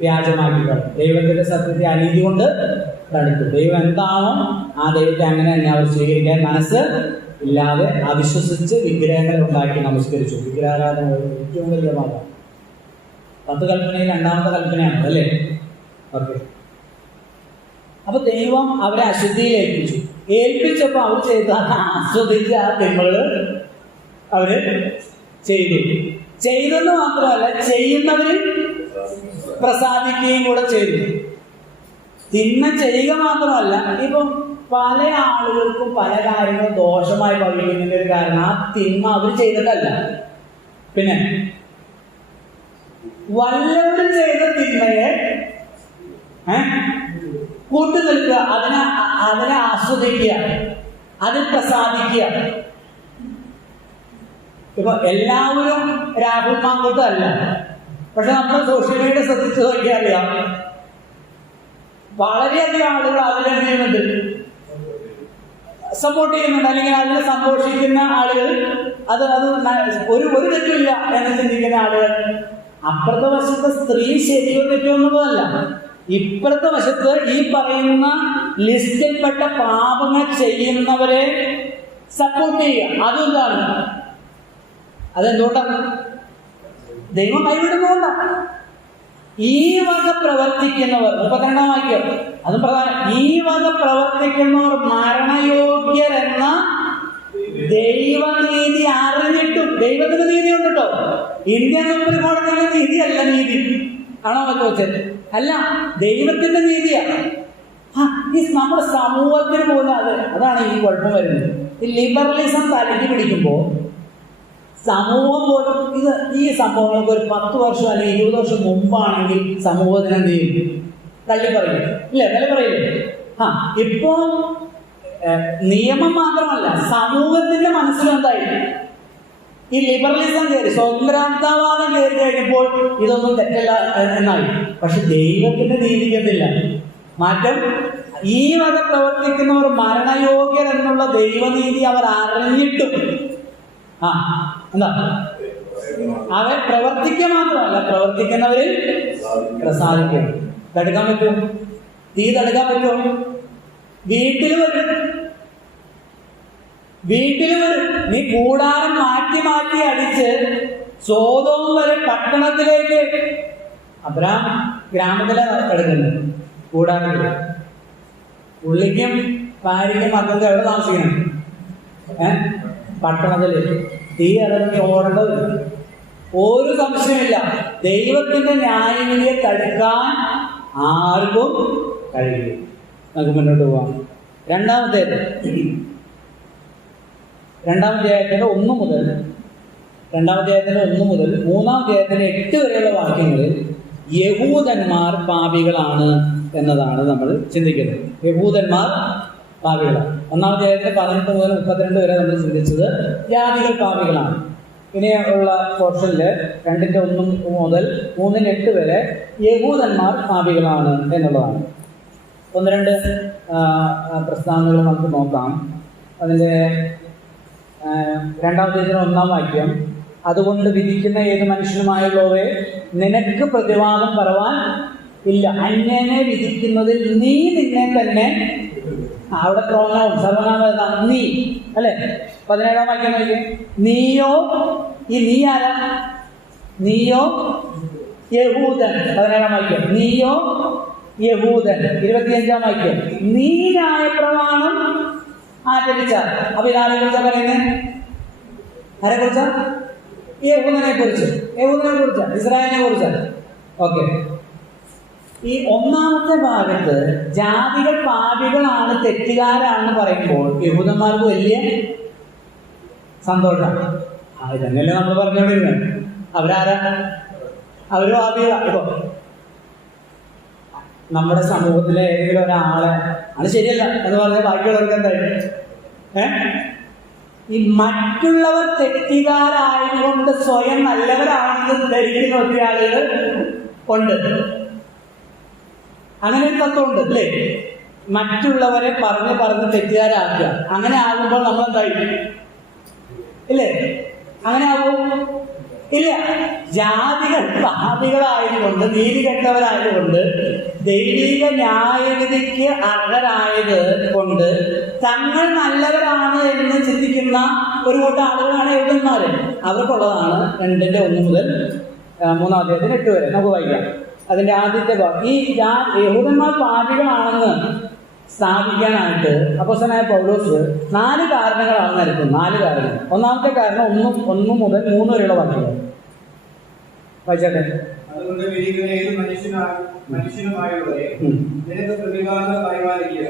വ്യാജമാക്കിക്കൾ, ദൈവത്തിന്റെ സത്യത്തെ അനീതി കൊണ്ട് തടുത്തു. ദൈവം എന്താണോ ആ ദൈവത്തെ അങ്ങനെ തന്നെ അവർ സ്വീകരിക്കാൻ മനസ്സ് ഇല്ലാതെ അവിശ്വസിച്ച് വിഗ്രഹങ്ങളെ ഉണ്ടാക്കി നമസ്കരിച്ചു. വിഗ്രഹാരാധന ഏറ്റവും വലിയ ഭാഗം 10 കൽപ്പനയിൽ 2ാമത്തെ കൽപ്പനയാണ്, അല്ലേ? ഓക്കെ. അപ്പൊ ദൈവം അവരെ അശുദ്ധിയിൽ ഏൽപ്പിച്ചപ്പോൾ അവർ ആസ്വദിച്ച ആ തിന്മകള് അവര് ചെയ്തെന്ന് മാത്രമല്ല, ചെയ്യുന്നവര് പ്രസാദിക്കുകയും കൂടെ ചെയ്തു. തിന്മ ചെയ്യുക മാത്രമല്ല, ഇപ്പം പല ആളുകൾക്കും പല കാര്യങ്ങളും ദോഷമായി ഭവിക്കുന്നതിന്റെ ഒരു കാരണം ആ തിന്മ അവർ ചെയ്തിട്ടല്ല. പിന്നെ വല്ലവരും ചെയ്ത തിന്മയെ കൂട്ടു നിൽക്കുക, അതിനെ ആസ്വദിക്കുക, അതിൽ പ്രസാദിക്കുക. ഇപ്പൊ എല്ലാവരും രാഹുൽ മാങ്കോട്ടും അല്ല, പക്ഷെ നമ്മൾ സോഷ്യൽ മീഡിയ ശ്രദ്ധിച്ചു നോക്കിയാൽ അറിയാം, വളരെയധികം ആളുകൾ അതിലെന്ത് ചെയ്യുന്നുണ്ട്, സപ്പോർട്ട് ചെയ്യുന്നുണ്ട്, അല്ലെങ്കിൽ അതിനെ സന്തോഷിക്കുന്ന ആളുകൾ, അത് ഒരു തെറ്റുമില്ല എന്ന് ചിന്തിക്കുന്ന ആളുകൾ. അപ്പുറത്തെ വശത്ത് സ്ത്രീ ശരിയോ തെറ്റോ എന്നുള്ളതല്ല, ഇപ്പുറത്തെ വശത്ത് ഈ പറയുന്ന ലിസ്റ്റിൽപ്പെട്ട പാപങ്ങൾ ചെയ്യുന്നവരെ സപ്പോർട്ട് ചെയ്യുക. അതെന്താണ്? അതെന്തുകൊണ്ടാണ്? ദൈവം കൈവിടുന്നതുകൊണ്ടാണ്. ഈ വക പ്രവർത്തിക്കുന്നവർ, 32 വാക്യം, അതും പ്രധാനം, ഈ വക പ്രവർത്തിക്കുന്നവർ മരണയോഗ്യരെന്ന ദൈവനീതി അറിഞ്ഞിട്ടും, ദൈവത്തിന്റെ നീതി ഉണ്ട് കേട്ടോ, ഇന്ത്യൻ സുപ്രീം കോടതിയുടെ നീതിയല്ല നീതി, ആണോ ചോദിച്ചത്? അല്ല, ദൈവത്തിന്റെ നീതിയാണ്. ഈ നമ്മുടെ സമൂഹത്തിന് പോലും അതാണ് ഈ കുഴപ്പം വരുന്നത്. ഈ ലിബറലിസം തലയ്ക്ക് പിടിക്കുമ്പോൾ സമൂഹം പോലും ഈ സംഭവങ്ങൾക്ക് ഒരു 10 വർഷം അല്ലെങ്കിൽ 20 വർഷം മുമ്പാണെങ്കിൽ സമൂഹത്തിന് എന്ത് ചെയ്യും? തള്ളിപ്പറയും, ഇല്ലേ? തള്ളിപ്പറയില്ലേ? ഇപ്പോ നിയമം മാത്രമല്ല, സമൂഹത്തിന്റെ മനസ്സിലെന്തായി? ഈ ലിബറലിസം കയറി, സ്വതന്ത്രവാദം കയറി കഴിഞ്ഞപ്പോൾ ഇതൊന്നും തെറ്റല്ല എന്നായി. പക്ഷെ ദൈവത്തിന്റെ നീതിക്കത്തില്ല മാറ്റം. ഈ വക പ്രവർത്തിക്കുന്നവർ മരണയോഗ്യർ എന്നുള്ള ദൈവനീതി അവർ അറിഞ്ഞിട്ടും എന്താ അവർ പ്രവർത്തിക്കുക മാത്രമല്ല, പ്രവർത്തിക്കുന്നവരിൽ പ്രസാദിക്കണം. തടുക്കാൻ പറ്റും? തീ തടുക്കാൻ പറ്റും? വീട്ടിൽ വരും. നീ കൂടാരം മാറ്റി മാറ്റി അടിച്ച് സോദോം വരെ പട്ടണത്തിലേക്ക്, അബ്രാം ഗ്രാമത്തിലെ കിടക്കുന്നത് കൂടാരത്തിൽ, പുള്ളിക്കും ഭാര്യയ്ക്കും മക്കൾക്ക് എവിടെ താമസിക്കണം? പട്ടണത്തിലേക്ക്. തീ ഇറങ്ങി ഓടേണ്ടതില്ല, ഒരു സംശയമില്ല. ദൈവത്തിന്റെ ന്യായവിധിയെ തടുക്കാൻ ആർക്കും കഴിയും. നമുക്ക് മുന്നോട്ട് പോവാം. രണ്ടാമത്തെ അധ്യായത്തിന്റെ 1 മുതൽ 3-ാം അധ്യായത്തിന്റെ 8 വരെയുള്ള വാക്യങ്ങളിൽ യഹൂദന്മാർ പാപികളാണ് എന്നതാണ് നമ്മൾ ചിന്തിക്കുന്നത്. യഹൂദന്മാർ പാപികളാണ്. 1-ാം അധ്യായത്തിന്റെ 18 മുതൽ 32 വരെ നമ്മൾ ചിന്തിച്ചത് ജാതികൾ പാപികളാണ്. ഇനിയുള്ള പോർഷനില് 2-1 മുതൽ 3-8 വരെ യഹൂദന്മാർ പാപികളാണ് എന്നുള്ളതാണ്. 1-2 പ്രസ്താവനകൾ നമുക്ക് നോക്കാം. അതിൻ്റെ 2-ാം അധ്യായത്തിന് 1-ാം വാക്യം, അതുകൊണ്ട് വിധിക്കുന്ന ഏത് മനുഷ്യനുമായുള്ളവയെ നിനക്ക് പ്രതിവാദം പറവാൻ ഇല്ല, അന്യനെ വിധിക്കുന്നതിൽ നീ നിന്നെ തന്നെ, അവിടെ പ്രോനൗൺ സർവനാമം നീ അല്ലെ. 17-ാം വാക്യം നോക്കി, നീയോ, ഈ നീ ആരാ? നീയോ യഹൂദൻ. 17-ാം വാക്യം, നീയോ യഹൂദൻ. 25-ാം വാക്യം, നീ ന്യായപ്രമാണം ആചരിച്ചാൽ. അപ്പൊ ഇതാരെ കുറിച്ചാ പറയുന്നത്? ആരെ കുറിച്ചാ? യഹൂദനെ കുറിച്ച്, ഇസ്രായേലിനെ കുറിച്ചാണ്. ഓക്കെ. ഈ 1-ാമത്തെ ഭാഗത്ത് ജാതികൾ പാപികളാണ്, തെറ്റുകാരാണെന്ന് പറയുമ്പോൾ യഹൂദന്മാർക്ക് വലിയ സന്തോഷമാണ്. ഇതന്നെയല്ലേ നമ്മൾ പറഞ്ഞുകൊണ്ടിരുന്നത്. അവരാരാ? അവര് പാപികളാണ്. ഇപ്പൊ നമ്മുടെ സമൂഹത്തിലെ ഏതെങ്കിലും ഒരാളെ അത് ശരിയല്ല എന്ന് പറഞ്ഞാൽ ബാക്കിയുള്ളവർക്ക് എന്തായി? ഈ മറ്റുള്ളവർ തെറ്റുകാരായതുകൊണ്ട് സ്വയം നല്ലവരാണെന്ന് ധരിക്കുന്ന ഒത്തിരി ആളുകൾ ഉണ്ട്. അങ്ങനെ ഒരു തത്വമുണ്ട് അല്ലേ? മറ്റുള്ളവരെ പറഞ്ഞ് തെറ്റുകാരാക്കുക. അങ്ങനെ ആകുമ്പോൾ നമ്മൾ എന്തായി? ഇല്ലേ? അങ്ങനെ ആകും ഇല്ല. ജാതികൾ പാപികളായതുകൊണ്ട്, നീതി കെട്ടവരായതുകൊണ്ട്, ദൈവിക ന്യായവിധിക്ക് അർഹരായത് കൊണ്ട് തങ്ങൾ നല്ലവരാണ് എന്ന് ചിന്തിക്കുന്ന ഒരു കൂട്ടം ആളുകളാണ് യഹൂദന്മാര്. അവർക്കുള്ളതാണ് 2-1 മുതൽ 3-ാം അധ്യായത്തിന് 8 വരെ. നമുക്ക് വായിക്കാം. അതിന്റെ ആദ്യത്തെ ഭാഗം, ഈ യഹൂദന്മാർ പാപികളാണെന്ന് സ്ഥാപിക്കാനായിട്ട് അപ്പോസ്തലനായ പൗലോസ് 4 കാരണങ്ങളാണ് നിരത്തുന്നത്. 4 കാരണങ്ങൾ. 1-ാമത്തെ കാരണം 1 മുതൽ 3 വരെയുള്ള വാക്യങ്ങൾ വായിച്ചാട്ടെ. അതുകൊണ്ട് വിധിക്കുന്ന ഏത് മനുഷ്യനുമായുള്ളവരെ നിനക്ക് പ്രതിവാദം പരിപാലിക്കുക.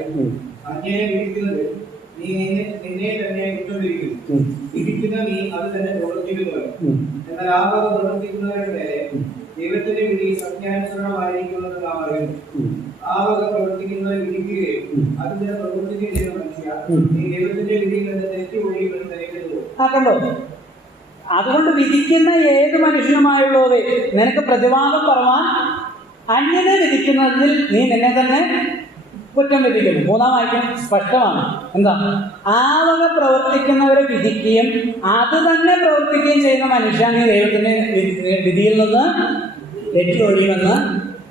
അന്യനെ വിധിക്കുന്നത് നീ നിന്നെ തന്നെ കുറ്റം വിധിക്കുന്നു. വിധിക്കുന്ന നീ അത് തന്നെ പ്രവർത്തിക്കുന്നവർ. എന്നാൽ ആ വക പ്രവർത്തിക്കുന്നവരുടെ നേരെ ദൈവത്തിന്റെ വിധി സത്യാനുസരണമായിരിക്കുമെന്ന് നാം അറിയുന്നു. ആ വക പ്രവർത്തിക്കുന്നവരെ വിധിക്കുകയും അത് തന്നെ പ്രവർത്തിക്കുകയും ചെയ്യുന്ന മനുഷ്യ, നീ ദൈവത്തിന്റെ വിധിയിൽ നിന്ന് തെറ്റി ഒഴിയുമെന്ന് ധരിക്കുന്നു. അതുകൊണ്ട് വിധിക്കുന്ന ഏത് മനുഷ്യനുമായുള്ളവരെ നിനക്ക് പ്രതിവാദം പറവാൻ അന്യനെ വിധിക്കുന്നതിൽ നീ നിന്നെ തന്നെ കുറ്റം വിധിക്കുന്നു. 3-ാം വാക്യം സ്പഷ്ടമാണ്. എന്താ? ആ വക പ്രവർത്തിക്കുന്നവരെ വിധിക്കുകയും അത് തന്നെ പ്രവർത്തിക്കുകയും ചെയ്യുന്ന മനുഷ്യൻ നീ ദൈവത്തിന്റെ വിധിയിൽ നിന്ന് തെറ്റി ഒഴിയുമെന്ന്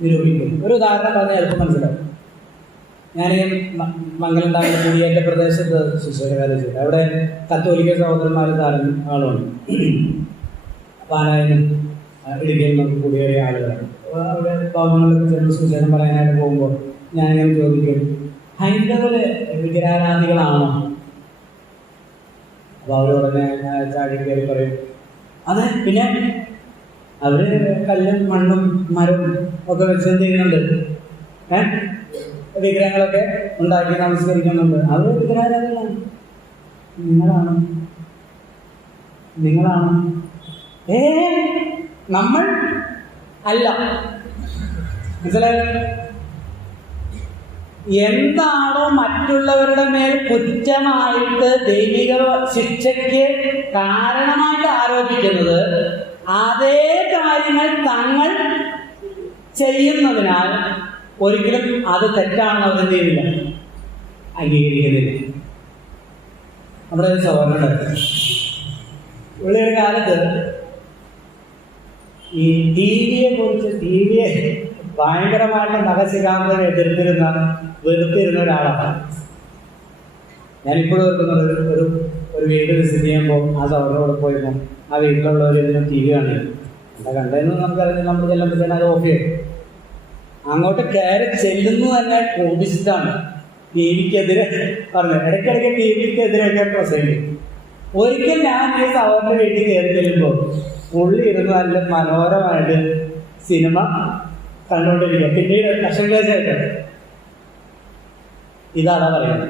നിരൂപിക്കുന്നു. ഒരു ഉദാഹരണം പറഞ്ഞാൽ എളുപ്പം മനസ്സിലാവും. ഞാൻ മംഗലണ്ടാകുന്ന കുടിയേറ്റ പ്രദേശത്ത് ശുശ്രൂഷകാലം ചെയ്തു. അവിടെ കത്തോലിക്ക സഹോദരന്മാർ ധാരാളം ആളുണ്ട്. പാലായനും ഇടുക്കിയിൽ കൂടിയേറിയ ആളുകളാണ്. അവിടെ ഭവനങ്ങളിലൊക്കെ ചെന്ന് സുവിശേഷം പറയാനായിട്ട് പോകുമ്പോൾ ഞാനിങ്ങനെ ചോദിക്കും, ഹൈന്ദവര് വിഗ്രഹാരാധികളാണോ? അപ്പൊ അവരുടനെ ചാടി കയറി പറയും, അതെ, പിന്നെ അവര് കല്ലും മണ്ണും മരവും ഒക്കെ വെച്ച് എന്ത് ചെയ്യുന്നുണ്ട്, വിഗ്രഹങ്ങളൊക്കെ ഉണ്ടാക്കി നമസ്കരിക്കുന്നുണ്ട്. അത് വിഗ്രഹാരാധികളാണ്. നിങ്ങളാണ് നമ്മൾ അല്ല. മനസ്സിലായോ? എന്താണോ മറ്റുള്ളവരുടെ മേൽ കുറ്റമായിട്ട് ദൈവിക ശിക്ഷയ്ക്ക് കാരണമായിട്ട് ആരോപിക്കുന്നത്, അതേ കാര്യങ്ങൾ തങ്ങൾ ചെയ്യുന്നതിനാൽ ഒരിക്കലും അത് തെറ്റാണെന്ന് അവരെന്ത് ചെയ്യുന്നില്ല, അംഗീകരിക്കുന്നില്ല. നമ്മുടെ ഒരു സഹോദരനുണ്ട്. ഉള്ളൊരു കാലത്ത് ഈ ടി വിയെ ഭയങ്കരമായിട്ട് നഖശിഖാന്തം വെറുത്തിരുന്ന ഒരാളാണ്. ഞാനിപ്പോഴും ഓർക്കുന്നത്, ഒരു വീട് വിസിറ്റ് ചെയ്യുമ്പോൾ ആ സഹോദരനോട് പോയപ്പോൾ ആ വീട്ടിലുള്ളവർ ഇതിന് ടി വി കാണില്ല. എന്താ കണ്ടതെന്ന് നമുക്കറിയില്ല. നമ്മൾ ചെല്ലുമ്പോഴത്തേനും അത് ഓഫ് ചെയ്യും. അങ്ങോട്ട് കയറി ചെല്ലുന്നു തന്നെ കോപിച്ചിട്ടാണ് ടി വിക്കെതിരെ പറഞ്ഞത്. ഇടയ്ക്കിടയ്ക്ക് ടി വിക്കെതിരെയൊക്കെ പ്രസംഗിക്കും. ഒരിക്കൽ ഞാൻ ഈ സഹോദരന്റെ വീട്ടിൽ കയറി ചെല്ലുമ്പോൾ പുള്ളി ഇരുന്ന് നല്ല മനോഹരമായിട്ട് സിനിമ കണ്ടുകൊണ്ടിരിക്കുക. പിന്നീട് കഷ്ടകാശായിട്ട് ഇതാണ് പറയുന്നത്,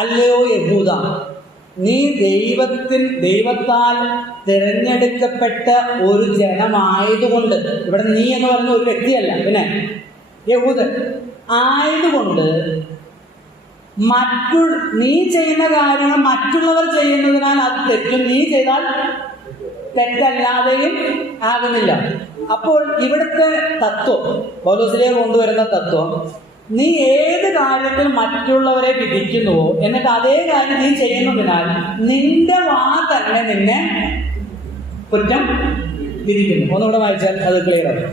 അല്ലയോ യഹൂദ, നീ ദൈവത്താൽ തിരഞ്ഞെടുക്കപ്പെട്ട ഒരു ജനമായതുകൊണ്ട്, ഇവിടെ നീ എന്ന് പറയുന്ന ഒരു വ്യക്തിയല്ല, പിന്നെ യഹൂദൻ ആയതുകൊണ്ട് നീ ചെയ്യുന്ന കാര്യങ്ങൾ മറ്റുള്ളവർ ചെയ്യുന്നതിനാൽ അത് തെറ്റും, നീ ചെയ്താൽ തെറ്റല്ലാതെയും ആകുന്നില്ല. അപ്പോൾ ഇവിടുത്തെ തത്വം, പൗലോസിലേക്ക് കൊണ്ടുവരുന്ന തത്വം, നീ ഏത് കാര്യത്തിൽ മറ്റുള്ളവരെ വിധിക്കുന്നുവോ എന്നിട്ട് അതേ കാര്യം നീ ചെയ്യുന്നതിനാൽ നിന്റെ വാ തന്നെ നിന്നെ കുറ്റം വിധിക്കുന്നു. ഒന്നുകൂടെ വായിച്ചാൽ അത് ക്ലിയർ ആവും.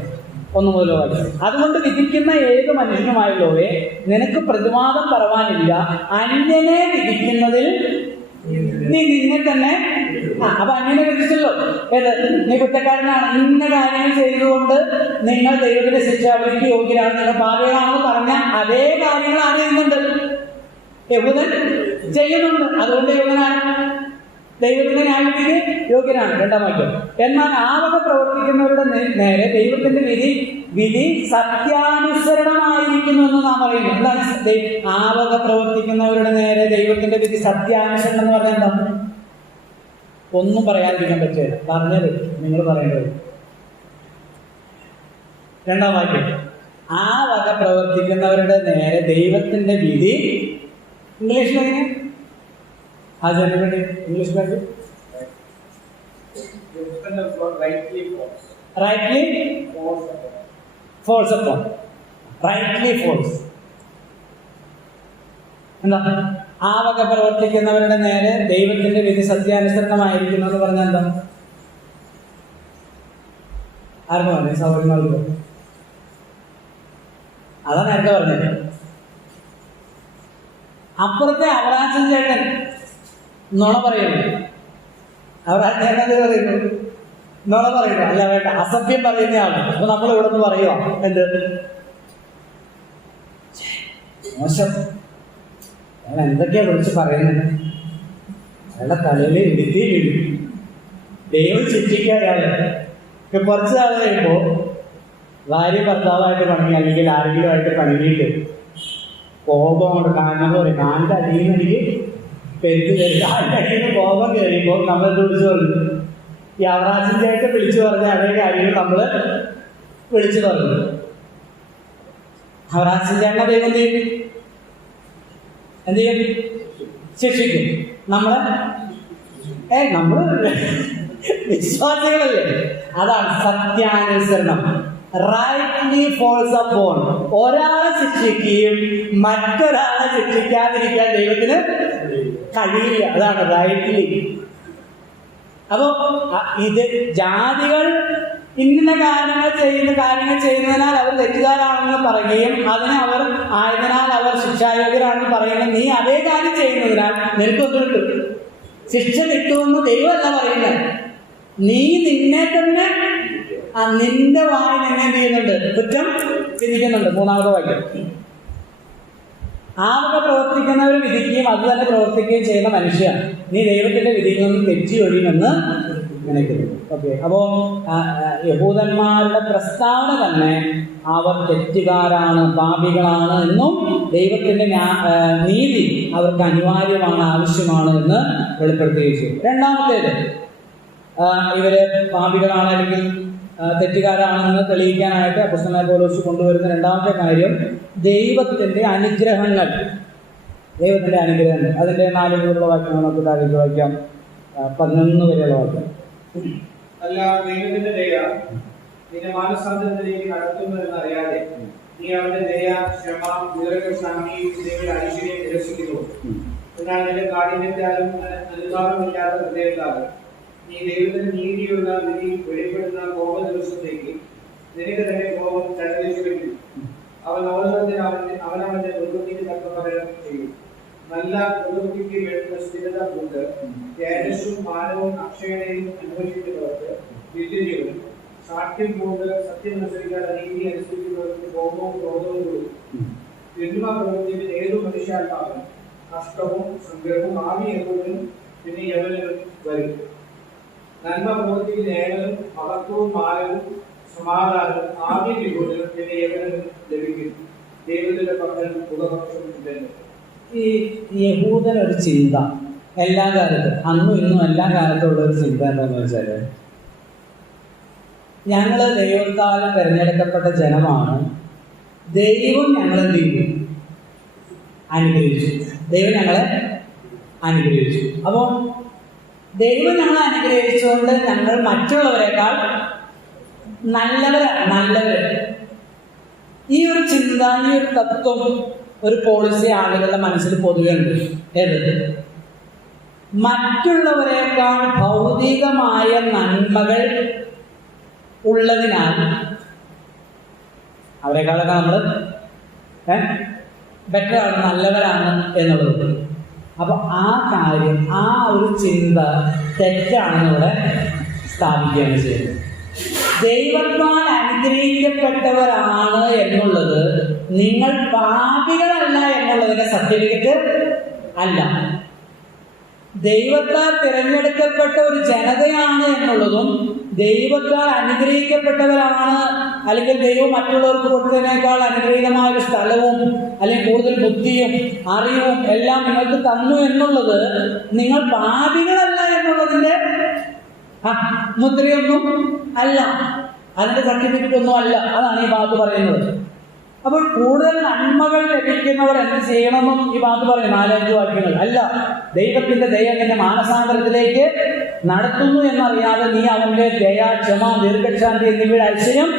1 മുതൽ വായിച്ചു. അതുകൊണ്ട് വിധിക്കുന്ന ഏത് മനുഷ്യനുമായുള്ളവരെ നിനക്ക് പ്രതിവാദം പറവാനില്ല. അന്യനെ വിധിക്കുന്നതിൽ നീ നിന്നെ തന്നെ അപ്പൊ അന്യനെ വിധിച്ചല്ലോ. നീ കുറ്റക്കാരനാണ്, ഇന്ന കാര്യങ്ങൾ ചെയ്തുകൊണ്ട് നിങ്ങൾ ദൈവത്തിന്റെ ശിക്ഷാവിധിക്ക് യോഗ്യരാണ്, നിങ്ങൾ പാപികളാണെന്ന് പറഞ്ഞ അതേ കാര്യങ്ങൾ ആര് ചെയ്യുന്നുണ്ട്? യഹൂദൻ ചെയ്യുന്നുണ്ട്. അതുകൊണ്ട് യഹൂദനാണ് ദൈവത്തിന്റെ ന്യായവിധിക്ക് യോഗ്യനാണ്. 2-ാം വാക്യം. എന്നാൽ ആവക പ്രവർത്തിക്കുന്നവരുടെ നേരെ ദൈവത്തിന്റെ വിധി സത്യാനുസരണമായിരിക്കുന്നു എന്ന് നാം പറയുന്നു. എന്താണ് ആവക പ്രവർത്തിക്കുന്നവരുടെ നേരെ ദൈവത്തിന്റെ വിധി സത്യാനുസരണം എന്ന് പറഞ്ഞാൽ എന്താണ്? ഒന്നും പറയാതിരിക്കാൻ പറ്റില്ല, പറഞ്ഞത് നിങ്ങൾ പറയേണ്ടത്. 2-ാം വാക്യം. ആ വക പ്രവർത്തിക്കുന്നവരുടെ നേരെ ദൈവത്തിന്റെ വിധി, ഇംഗ്ലീഷിൽ എങ്ങനെ English bank rightly falls upon. Rightly falls എന്താ? ആ വക പ്രവർത്തിക്കുന്നവരുടെ നേരെ ദൈവത്തിന്റെ വിധി സത്യാനുസരണമായിരിക്കുന്നു എന്ന് പറഞ്ഞാൽ എന്താ? ആർക്കും പറഞ്ഞു? സൗകര്യങ്ങൾക്ക്. അതാ നേരത്തെ പറഞ്ഞത്. അപ്പുറത്തെ അവറാച്ചൻ ചേട്ടൻ നുണ പറയുന്നു. അവറാച്ചൻ ചേട്ടൻ എന്ത് പറയുന്നു? നുണ പറയുന്നു. അല്ല വേണ്ട, അസഭ്യം പറയുന്നയാള്. അപ്പൊ നമ്മൾ ഇവിടെ നിന്ന് പറയുക എന്ത്? മോശം, അയാൾ എന്തൊക്കെയാ വിളിച്ച് പറയുന്നത്? അയാളുടെ തലയിൽ ഇടുത്തി വീഴും. ദൈവം ശിക്ഷിക്കുക അയാളെ. കുറച്ച് നാൾ കഴിയുമ്പോ ഭാര്യ ഭർത്താവായിട്ട് പണങ്ങി, അല്ലെങ്കിൽ ആരെങ്കിലുമായിട്ട് പണങ്ങിയിട്ട് കോപം കൊണ്ട് കാണുന്നത് പറയും, കാലിന്റെ അടിയിൽ നിന്ന് എനിക്ക് പെരുത്ത് കയറി. കാലിന്റെ അടിയിൽ നിന്ന് കോപം കയറിയപ്പോൾ നമ്മൾ വിളിച്ചു പറഞ്ഞു. ഈ അവറാശിച്ചായിട്ട് വിളിച്ചു പറഞ്ഞ അതേ കാര്യങ്ങൾ നമ്മൾ വിളിച്ചു പറഞ്ഞു. അവറാശിച്ചായിട്ട് ദൈവം എന്ത് ചെയ്യും? ശിക്ഷിക്കും. നമ്മള് വിശ്വാസികളല്ലേ? അതാണ് സത്യാനുസരണം. Rightly falls upon. ഒരാളെ ശിക്ഷിക്കുകയും മറ്റൊരാളെ ശിക്ഷിക്കാതിരിക്കാൻ ദൈവത്തിന് കഴിയില്ല. അതാണ് റൈറ്റ്ലി. അപ്പൊ ഇത് ജാതികൾ ഇന്ന കാര്യങ്ങൾ ചെയ്യുന്നതിനാൽ അവർ തെറ്റുകാരാണെന്ന് പറയുകയും ആയതിനാൽ അവർ ശിക്ഷായോഗ്യരാണെന്ന് പറയുകയും നീ അതേ കാര്യം ചെയ്യുന്നതിനാൽ നിനക്കൊന്നും കിട്ടും, ശിക്ഷ കിട്ടുമെന്ന് ദൈവമല്ല പറയുന്നത്. നീ നിന്നെ തന്നെ നിന്റെ വായ എന്നെ എന്ത് ചെയ്യുന്നുണ്ട്? കുറ്റം വിധിക്കുന്നുണ്ട്. മൂന്നാമത്തെ വാക്യം. ആ വക പ്രവർത്തിക്കുന്നവർ വിധിക്കുകയും അത് തന്നെ പ്രവർത്തിക്കുകയും ചെയ്യുന്ന മനുഷ്യ, നീ ദൈവത്തിന്റെ വിധിയിൽ നിന്ന് തെറ്റി ഒഴിയുമെന്ന് നിനക്കുന്നു. ഓക്കെ, അപ്പോ യഹൂദന്മാരുടെ പ്രസ്താവന തന്നെ അവർ തെറ്റുകാരാണ്, പാപികളാണ് എന്നും ദൈവത്തിന്റെ നീതി അവർക്ക് അനിവാര്യമാണ്, ആവശ്യമാണ് എന്ന് വെളിപ്പെടുത്തുകയും ചെയ്യും. രണ്ടാമത്തേത്, ഇവര് പാപികളാണ് അല്ലെങ്കിൽ തെറ്റുകാരാണെന്ന് തെളിയിക്കാനായിട്ട് അപ്പോസ്തലനായ പൗലോസ് കൊണ്ടുവരുന്ന രണ്ടാമത്തെ കാര്യം ദൈവത്തിന്റെ അനുഗ്രഹങ്ങൾ. ദൈവത്തിന്റെ അനുഗ്രഹങ്ങൾ, അതിന്റെ 4 മുതലുള്ള വാക്യങ്ങൾ നമുക്ക് താഴേക്ക് വായിക്കാം. 11 വരെയുള്ള വാക്യം. അല്ല, ദൈവത്തിന്റെ ദയ നിന്നെ മാനസാന്തരത്തിലേക്ക് നടത്തുന്നുവെന്ന് അറിയാതെ നീ അവന്റെ ദയ, ക്ഷമ, ദീർഘക്ഷാമി എന്നിവയുടെ ഐശ്വര്യം നിരസിക്കുന്നു. എന്നാൽ നിന്റെ കാഠിന്യത്താലും അനുതാപമില്ലാത്ത ഹൃദയത്താലും നീ ദൈവത്തിന്റെ നീതിയുള്ള വിധി വെളിപ്പെടുന്ന കോപ ദിവസത്തേക്ക് നിനക്ക് തന്നെ കോപം തടവിച്ചു വയ്ക്കും. അവൻ അവനവന്റെ പ്രവൃത്തിക്ക് തക്ക പകരം ചെയ്യും. നല്ല പ്രവൃത്തിക്ക് വേണ്ട സ്ഥിരത കൊണ്ട് തേജസ്സും മാനവും അക്ഷയതയും അനുഭവിക്കുന്നവർക്ക് വിദ്യജീവനും, സാക്ഷ്യം കൊണ്ട് സത്യമനുസരിക്കാതെ നീതി അനുസരിക്കുന്നവർക്ക് കോപവും ക്രോധവും കൊടുക്കും. തിന്മ പ്രവൃത്തിയിൽ ഏതു മനുഷ്യാത്മാവും നഷ്ടവും സങ്കടവും ആവി എപ്പോഴും പിന്നെ യവനും വരും. നന്മ പ്രവൃത്തിയിൽ ഏവനും മഹത്വവും മാനവും സമാധാനവും ആദ്യ വിഭൂഷണം പിന്നെ യവനും ലഭിക്കും. ദൈവത്തിന്റെ പക്കൽ ഉപപക്ഷം ഇല്ലെന്ന്. ഈ യഹൂദനൊരു ചിന്ത എല്ലാ കാലത്തും, അന്നും ഇന്നും എല്ലാ കാലത്തും ഉള്ള ഒരു ചിന്ത എന്താണെന്ന് വെച്ചാല്, ഞങ്ങള് ദൈവത്താൽ തിരഞ്ഞെടുക്കപ്പെട്ട ജനമാണ്, ദൈവം ഞങ്ങളെ അനുഗ്രഹിച്ചു. ദൈവം ഞങ്ങളെ അനുഗ്രഹിച്ചു. അപ്പോൾ ദൈവം ഞങ്ങളെ അനുഗ്രഹിച്ചുകൊണ്ട് ഞങ്ങൾ മറ്റുള്ളവരെക്കാൾ നല്ലവര്. ഈ ഒരു ചിന്ത, ഈ ഒരു തത്വം, ഒരു പോളിസി ആളുകളുടെ മനസ്സിൽ പൊതുവെ ഉണ്ട്. ഏത്? മറ്റുള്ളവരെക്കാൾ ഭൗതികമായ നന്മകൾ ഉള്ളതിനാൽ അവരെക്കാളൊക്കെ നമ്മൾ ബെറ്ററാണ്, നല്ലവരാണ് എന്നുള്ളത്. അപ്പൊ ആ കാര്യം, ആ ഒരു ചിന്ത തെറ്റാണെന്നിവിടെ സ്ഥാപിക്കുകയാണ് ചെയ്യുന്നത്. ദൈവത്താൽ അനുഗ്രഹിക്കപ്പെട്ടവരാണ് എന്നുള്ളത് നിങ്ങൾ പാപികളല്ല എന്നുള്ളതിന്റെ സർട്ടിഫിക്കറ്റ് അല്ല. ദൈവത്താൽ തിരഞ്ഞെടുക്കപ്പെട്ട ഒരു ജനതയാണ് എന്നുള്ളതും ദൈവത്താൽ അനുഗ്രഹിക്കപ്പെട്ടവരാണ്, അല്ലെങ്കിൽ ദൈവം മറ്റുള്ളവർക്ക് കൊടുത്തതിനേക്കാൾ അനുഗ്രഹീതമായ ഒരു സ്ഥലവും അല്ലെങ്കിൽ കൂടുതൽ ബുദ്ധിയും അറിവും എല്ലാം നിങ്ങൾക്ക് തന്നു എന്നുള്ളത് നിങ്ങൾ പാപികളല്ല എന്നുള്ളതിന്റെ മുദ്രയൊന്നും അല്ല, അതിന്റെ സർട്ടിഫിക്കറ്റ് ഒന്നും അല്ല. അതാണ് ഈ ഭാഗത്ത് പറയുന്നത്. അപ്പോൾ കൂടുതൽ നന്മകൾ ലഭിക്കുന്നവർ എന്ത് ചെയ്യണമെന്നും ഈ ഭാഗത്ത് പറയും 4-5 വാക്യങ്ങൾ. അല്ല, ദൈവത്തിന്റെ ദയ നിന്നെ മാനസാന്തരത്തിലേക്ക് നടത്തുന്നു എന്നറിയാതെ നീ അവന്റെ ദയ, ക്ഷമ, ദീർഘക്ഷാന്തി എന്നിവയുടെ ഐശ്വര്യം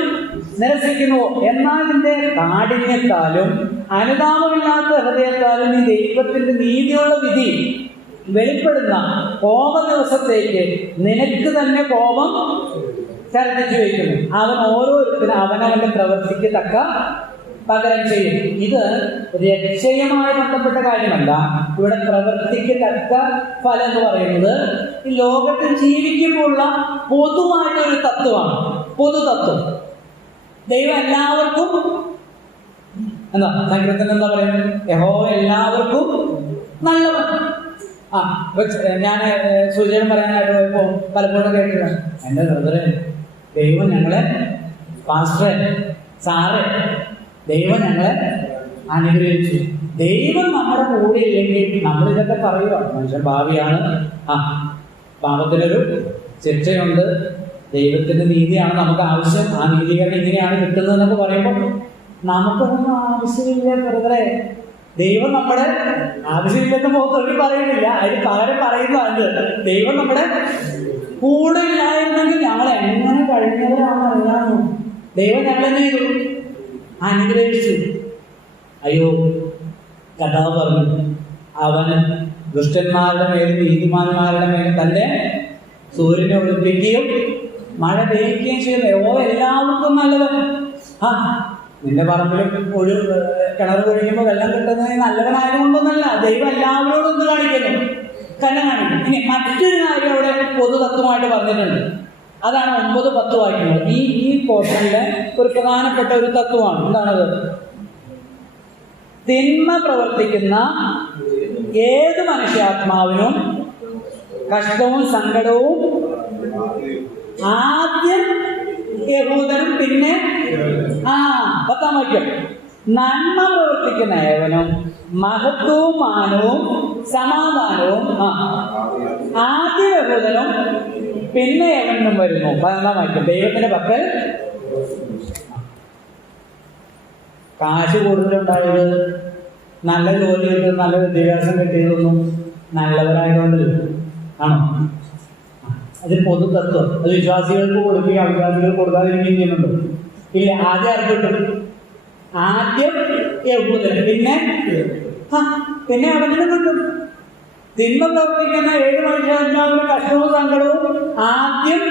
നിരസിക്കുന്നുവോ? എന്നാൽ നിന്റെ കാഠിന്യത്താലും അനുതാപമില്ലാത്ത ഹൃദയത്താലും നീ ദൈവത്തിന്റെ നീതിയുള്ള വിധി വെളിപ്പെടുന്ന കോപ ദിവസത്തേക്ക് നിനക്ക് തന്നെ കോപം ചരടിച്ചു വയ്ക്കുന്നു. അവൻ ഓരോരുത്തരും അവനവന്റെ പ്രവൃത്തിക്ക് തക്ക പകരം ചെയ്യും. ഇത് രക്ഷയുമായി ബന്ധപ്പെട്ട കാര്യമല്ല. ഇവിടെ പ്രവൃത്തിക്ക് തക്ക ഫലം എന്ന് പറയുന്നത് ഈ ലോകത്തിൽ ജീവിക്കുമ്പോഴുള്ള പൊതുവായിട്ടൊരു തത്വമാണ്, പൊതുതത്വം. ദൈവം എല്ലാവർക്കും എന്താ സംഘത്തിന് എന്താ പറയുന്നത്? യഹോവ എല്ലാവർക്കും നല്ലവൻ. ഞാൻ സൂചന പറയാനായിട്ട് പോയപ്പോ പലപ്പോഴും കേട്ടില്ല, എന്റെ ബ്രദറെ, ദൈവം ഞങ്ങളെ, പാസ്റ്ററെ, സാറ്, ദൈവം ഞങ്ങളെ അനുഗ്രഹിച്ചു. ദൈവം നമ്മുടെ കൂടെ ഇല്ലെങ്കിൽ നമ്മളിതൊക്കെ പറയുക മനുഷ്യൻ ഭാവിയാണ്, പാപത്തിനൊരു ശിക്ഷയുണ്ട്, ദൈവത്തിന്റെ നീതിയാണ് നമുക്ക് ആവശ്യം, ആ നീതികരണം ഇങ്ങനെയാണ് കിട്ടുന്നത് എന്നൊക്കെ പറയുമ്പോൾ നമുക്കൊന്നും ആവശ്യമില്ല ബ്രദറെ. ദൈവം നമ്മുടെ ആവശ്യമില്ലെന്ന് മുഖത്തൊരു പറയുന്നില്ല, അതിന് പകരം പറയുന്നതാണ് ദൈവം നമ്മുടെ കൂടെ ഇല്ലായിരുന്നെങ്കിൽ ഞങ്ങൾ എങ്ങനെ കഴിഞ്ഞവരാണെന്ന് അറിയാമോ? ദൈവം ഞങ്ങളെന്നെ ചെയ്തു, അനുഗ്രഹിച്ചു. അയ്യോ, കഥാവ് പറഞ്ഞു, അവന് ദുഷ്ടന്മാരുടെ മേലും നീതിമാന്മാരുടെ മേലും തന്റെ സൂര്യനെ ഒളിപ്പിക്കുകയും മഴ പെയ്യുകയും ചെയ്യുന്നു. എല്ലാവർക്കും നല്ലവൻ. നിന്റെ പറമ്പിലും ഒരു കിണർ കൊഴിക്കുമ്പോൾ വെള്ളം കിട്ടുന്നത് നല്ലവനായതുകൊണ്ടൊന്നല്ല, ദൈവം എല്ലാവരോടും എന്ത് കാണിക്കുന്നു? കണ്ണ് കാണിക്കും. ഇനി മറ്റൊരു കാര്യം അവിടെ പൊതു തത്വമായിട്ട് പറഞ്ഞിട്ടുണ്ട്. അതാണ് 9, 10 വാക്യങ്ങൾ. ഈ പോർഷനിലെ ഒരു പ്രധാനപ്പെട്ട ഒരു തത്വമാണ്. എന്താണത്? തിന്മ പ്രവർത്തിക്കുന്ന ഏത് മനുഷ്യാത്മാവിനും കഷ്ടവും സങ്കടവും ആദ്യം യഹൂദനും പിന്നെ 10-ാം വാക്യം, നന്മ പ്രവർത്തിക്കുന്ന ഏവനും മഹത്വവും മാനവും സമാധാനവും ആദ്യ യഹൂദനും പിന്നെ ഏവനും വരുന്നു. 11-ാം വാക്യം, ദൈവത്തിന്റെ പക്കൽ കാശ് കൂടുതലുണ്ടായത്, നല്ല ജോലി കിട്ടും, നല്ല വിദ്യാഭ്യാസം കിട്ടിയതൊന്നും നല്ലവരായതുകൊണ്ട് ആണോ? അതിന് പൊതു തത്വം. അത് വിശ്വാസികൾക്ക് കൊടുക്കുകയും അവിശ്വാസികൾക്ക് കൊടുക്കാതിരിക്കുകയും ചെയ്യുന്നുണ്ടോ? ഇല്ല. ആദ്യം ആർക്ക് കിട്ടും? ആദ്യം യഹൂദൻ, പിന്നെ അവനും കിട്ടും. തിന്മ പ്രവർത്തിക്കുന്ന ഏത് മനുഷ്യാത്മാവിന്റെ കഷ്ടവും സങ്കടവും ആദ്യം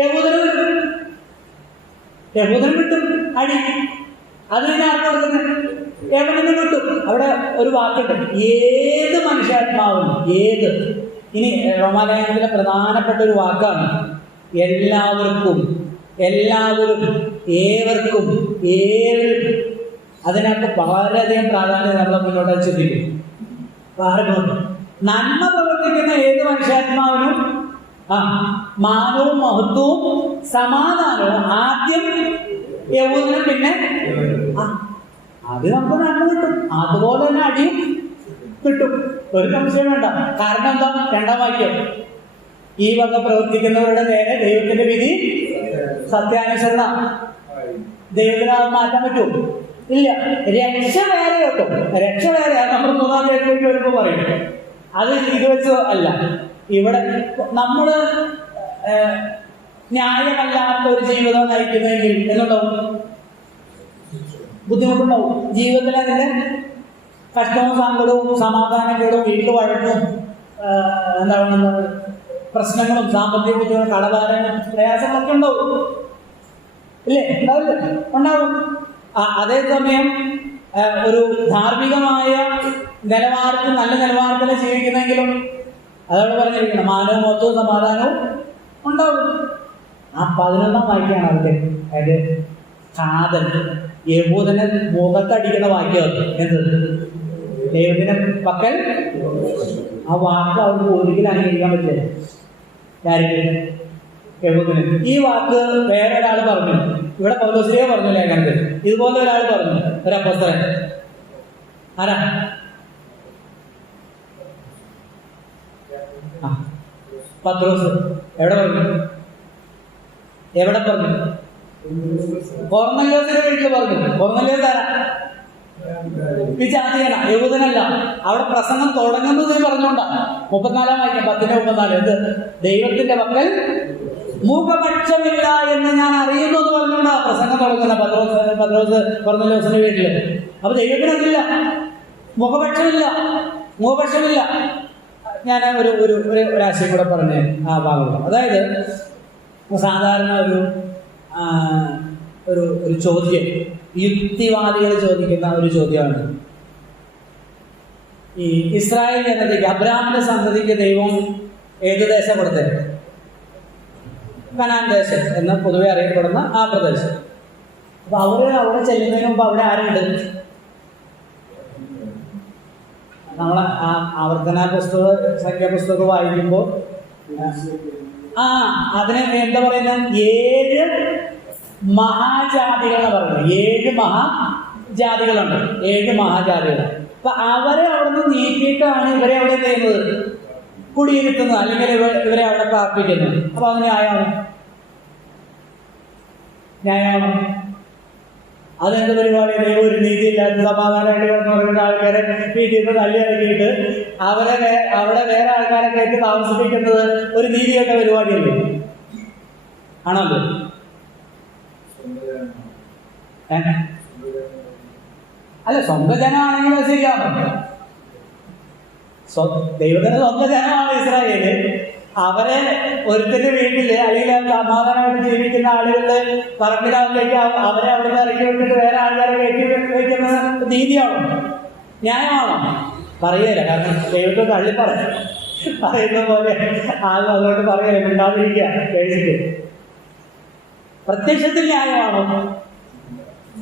യഹൂദന് കിട്ടും. അടി അത് പിന്നെ ആർക്ക് കൊടുക്കുന്നത്? യവനും കിട്ടും. അവിടെ ഒരു വാക്കുണ്ട്, ഏത് മനുഷ്യാത്മാവും. ഏത്, ഇനി റോമാലേഖനത്തിലെ പ്രധാനപ്പെട്ട ഒരു വാക്കാണ് എല്ലാവർക്കും, എല്ലാവരും, ഏവർക്കും, ഏവരും. അതിനകത്ത് വളരെയധികം പ്രാധാന്യം നമ്മൾ മുന്നോട്ട് ചിന്തിക്കും. കാരണം നന്മ പ്രവർത്തിക്കുന്ന ഏത് മനുഷ്യാത്മാവിനും മാനവും മഹത്വവും സമാധാനവും ആദ്യം യഹൂദനും പിന്നെ അത് നമുക്ക് നന്മ കിട്ടും. അതുപോലെ തന്നെ അടിയും കിട്ടും, ഒരു സംശയം വേണ്ട. കാരണം എന്താ? 2-ാം വാക്യം, ഈ വക പ്രവർത്തിക്കുന്നവരുടെ നേരെ ദൈവത്തിന്റെ വിധി സത്യാനുസരണ. ദൈവത്തിന് അത് മാറ്റാൻ പറ്റുമോ? ഇല്ല. രക്ഷ വേറെ കേട്ടോ, രക്ഷ വേറെ. നമ്മൾ 3-ാം വാക്യത്തിലേക്ക് വരുമ്പോൾ പറയും. അത് ഇത് വെച്ച് അല്ല. ഇവിടെ നമ്മള് ന്യായമല്ലാത്ത ഒരു ജീവിതം നയിക്കുന്നെങ്കിൽ എന്നുണ്ടാവും, ബുദ്ധിമുട്ടുണ്ടാവും. ജീവിതത്തിൽ അതിന്റെ കഷ്ടവും സങ്കടവും സമാധാനക്കേടും വീട്ടിൽ വഴക്കും എന്താണ് പ്രശ്നങ്ങളും സാമ്പത്തിക ബുദ്ധിമുട്ടും കടഭാരങ്ങളും പ്രയാസങ്ങളൊക്കെ ഉണ്ടാവും. ഇല്ലേ? ഉണ്ടാവില്ല? ഉണ്ടാവും. അതേസമയം ഒരു ധാർമ്മികമായ നിലവാരത്തിൽ, നല്ല നിലവാരത്തിൽ ജീവിക്കുന്നെങ്കിലും അതോട് പറഞ്ഞിരിക്കണം, മാനവും മൊത്തവും സമാധാനവും ഉണ്ടാവും. 11-ാം വാക്യാണ് അതിന്റെ കാതൽ. യഹൂദനെ മുഖത്തടിക്കുന്ന വാക്യം എന്ത്? ദൈവത്തിന്റെ പക്കൽ. ആ വാക്ക് അവർക്ക് ഒരിക്കലും അംഗീകരിക്കാൻ പറ്റില്ല. യഹൂദന് ഈ വാക്ക് വേറെ ഒരാൾ പറഞ്ഞു. ഇവിടെ പൗലോസ്ലീഹ പറഞ്ഞു ലേഖനത്തിൽ. ഇതുപോലെ ഒരാൾ പറഞ്ഞു, ഒരു അപ്പോസ്തലൻ. ആരാ? പത്രോസ്. എവിടെ പറഞ്ഞു? കൊർന്നല്യോസിന്റെ വീട്ടിൽ പറഞ്ഞു. കൊർന്നല്യോസ് ആരാ? വിജാതിയന, യഹൂദനല്ല. അവിടെ പ്രസംഗം തുടങ്ങുന്നത് പറഞ്ഞോണ്ടാ. 34-ാം വാക്യം, 10-ന്റെ 34. എന്ത്? ദൈവത്തിന്റെ പക്കൽ മുഖപക്ഷമില്ല എന്ന് ഞാൻ അറിയുന്നു എന്ന് പറഞ്ഞുകൊണ്ടാ പ്രസംഗം തുടങ്ങുന്ന പത്രോസ് കൊർന്നല്യോസിന്റെ വീട്ടില്. അപ്പൊ ദൈവത്തിനതില്ല, മുഖപക്ഷമില്ല. ഞാൻ ഒരാശയം കൂടെ പറഞ്ഞ് ആ ഭാഗം. അതായത് സാധാരണ ഒരു ചോദ്യം യുക്തിവാദികൾ ചോദിക്കുന്ന ഒരു ചോദ്യമാണ്. ഈ ഇസ്രായേൽ ജനതയ്ക്ക്, അബ്രഹാമിന്റെ സന്തതിക്ക് ദൈവം ഏത് ദേശം കൊടുത്തേ? കനാൻ ദേശം എന്ന് പൊതുവെ അറിയപ്പെടുന്ന ആ പ്രദേശം. അപ്പൊ അവിടെ ചെല്ലുന്നതിന് മുമ്പ് അവിടെ ആരുണ്ട്? നമ്മളെ ആവർത്തന സംഖ്യാപുസ്തകം വായിക്കുമ്പോൾ അതിന് എന്താ പറയുന്ന 7 മഹാജാതികളെ പറയുന്നത്. 7 മഹാജാതികളുണ്ട്. 7 മഹാജാതികൾ. അപ്പൊ അവരെ അവിടെ നിന്ന് നീക്കിയിട്ടാണ് ഇവരെ അവിടെ ചെയ്യുന്നത്, കുടിയിരുത്തുന്നത്, അല്ലെങ്കിൽ ഇവരെ അവിടെ പ്രാർത്ഥിക്കുന്നത്. അപ്പൊ അത് ന്യായമാണോ? അതെന്ത് പരിപാടി? ദൈവം ഒരു നീതിയില്ലാത്ത സമാധാനമായിട്ട് കിടന്നു പറയുന്ന ആൾക്കാരെ വീട്ടിൽ നിന്ന് തല്ലി ഇറങ്ങിയിട്ട് അവിടെ വേറെ ആൾക്കാരെ കയറ്റി താമസിപ്പിക്കുന്നത് ഒരു നീതിയായിട്ട പരിപാടിയല്ലേ? ആണല്ലോ. അല്ല, സ്വന്തം ജനമാണെങ്കിൽ അത് ശരിയാണോ? ദൈവത്തിന്റെ സ്വന്തം ജനമാണ് ഇസ്രായേല്. അവരെ ഒരുത്തിന്റെ വീട്ടില് അല്ലെങ്കിൽ സമാധാനമായിട്ട് ജീവിക്കുന്ന ആളുകളുടെ പറമ്പിലേക്ക് അവരെ അവിടെ നിന്ന് ഇറക്കി വിട്ടിട്ട് വേറെ ആൾക്കാരെ കയറ്റി വയ്ക്കുന്നത് നീതിയാണോ? ന്യായമാണോ? പറയല. കാരണം ദൈവത്തെ തള്ളി പറയുന്ന പോലെ ആരും അതുകൊണ്ട് പറയല, മിണ്ടാതിരിക്കുക കഴിച്ചിട്ട്. പ്രത്യക്ഷത്തിൽ ന്യായമാണോ?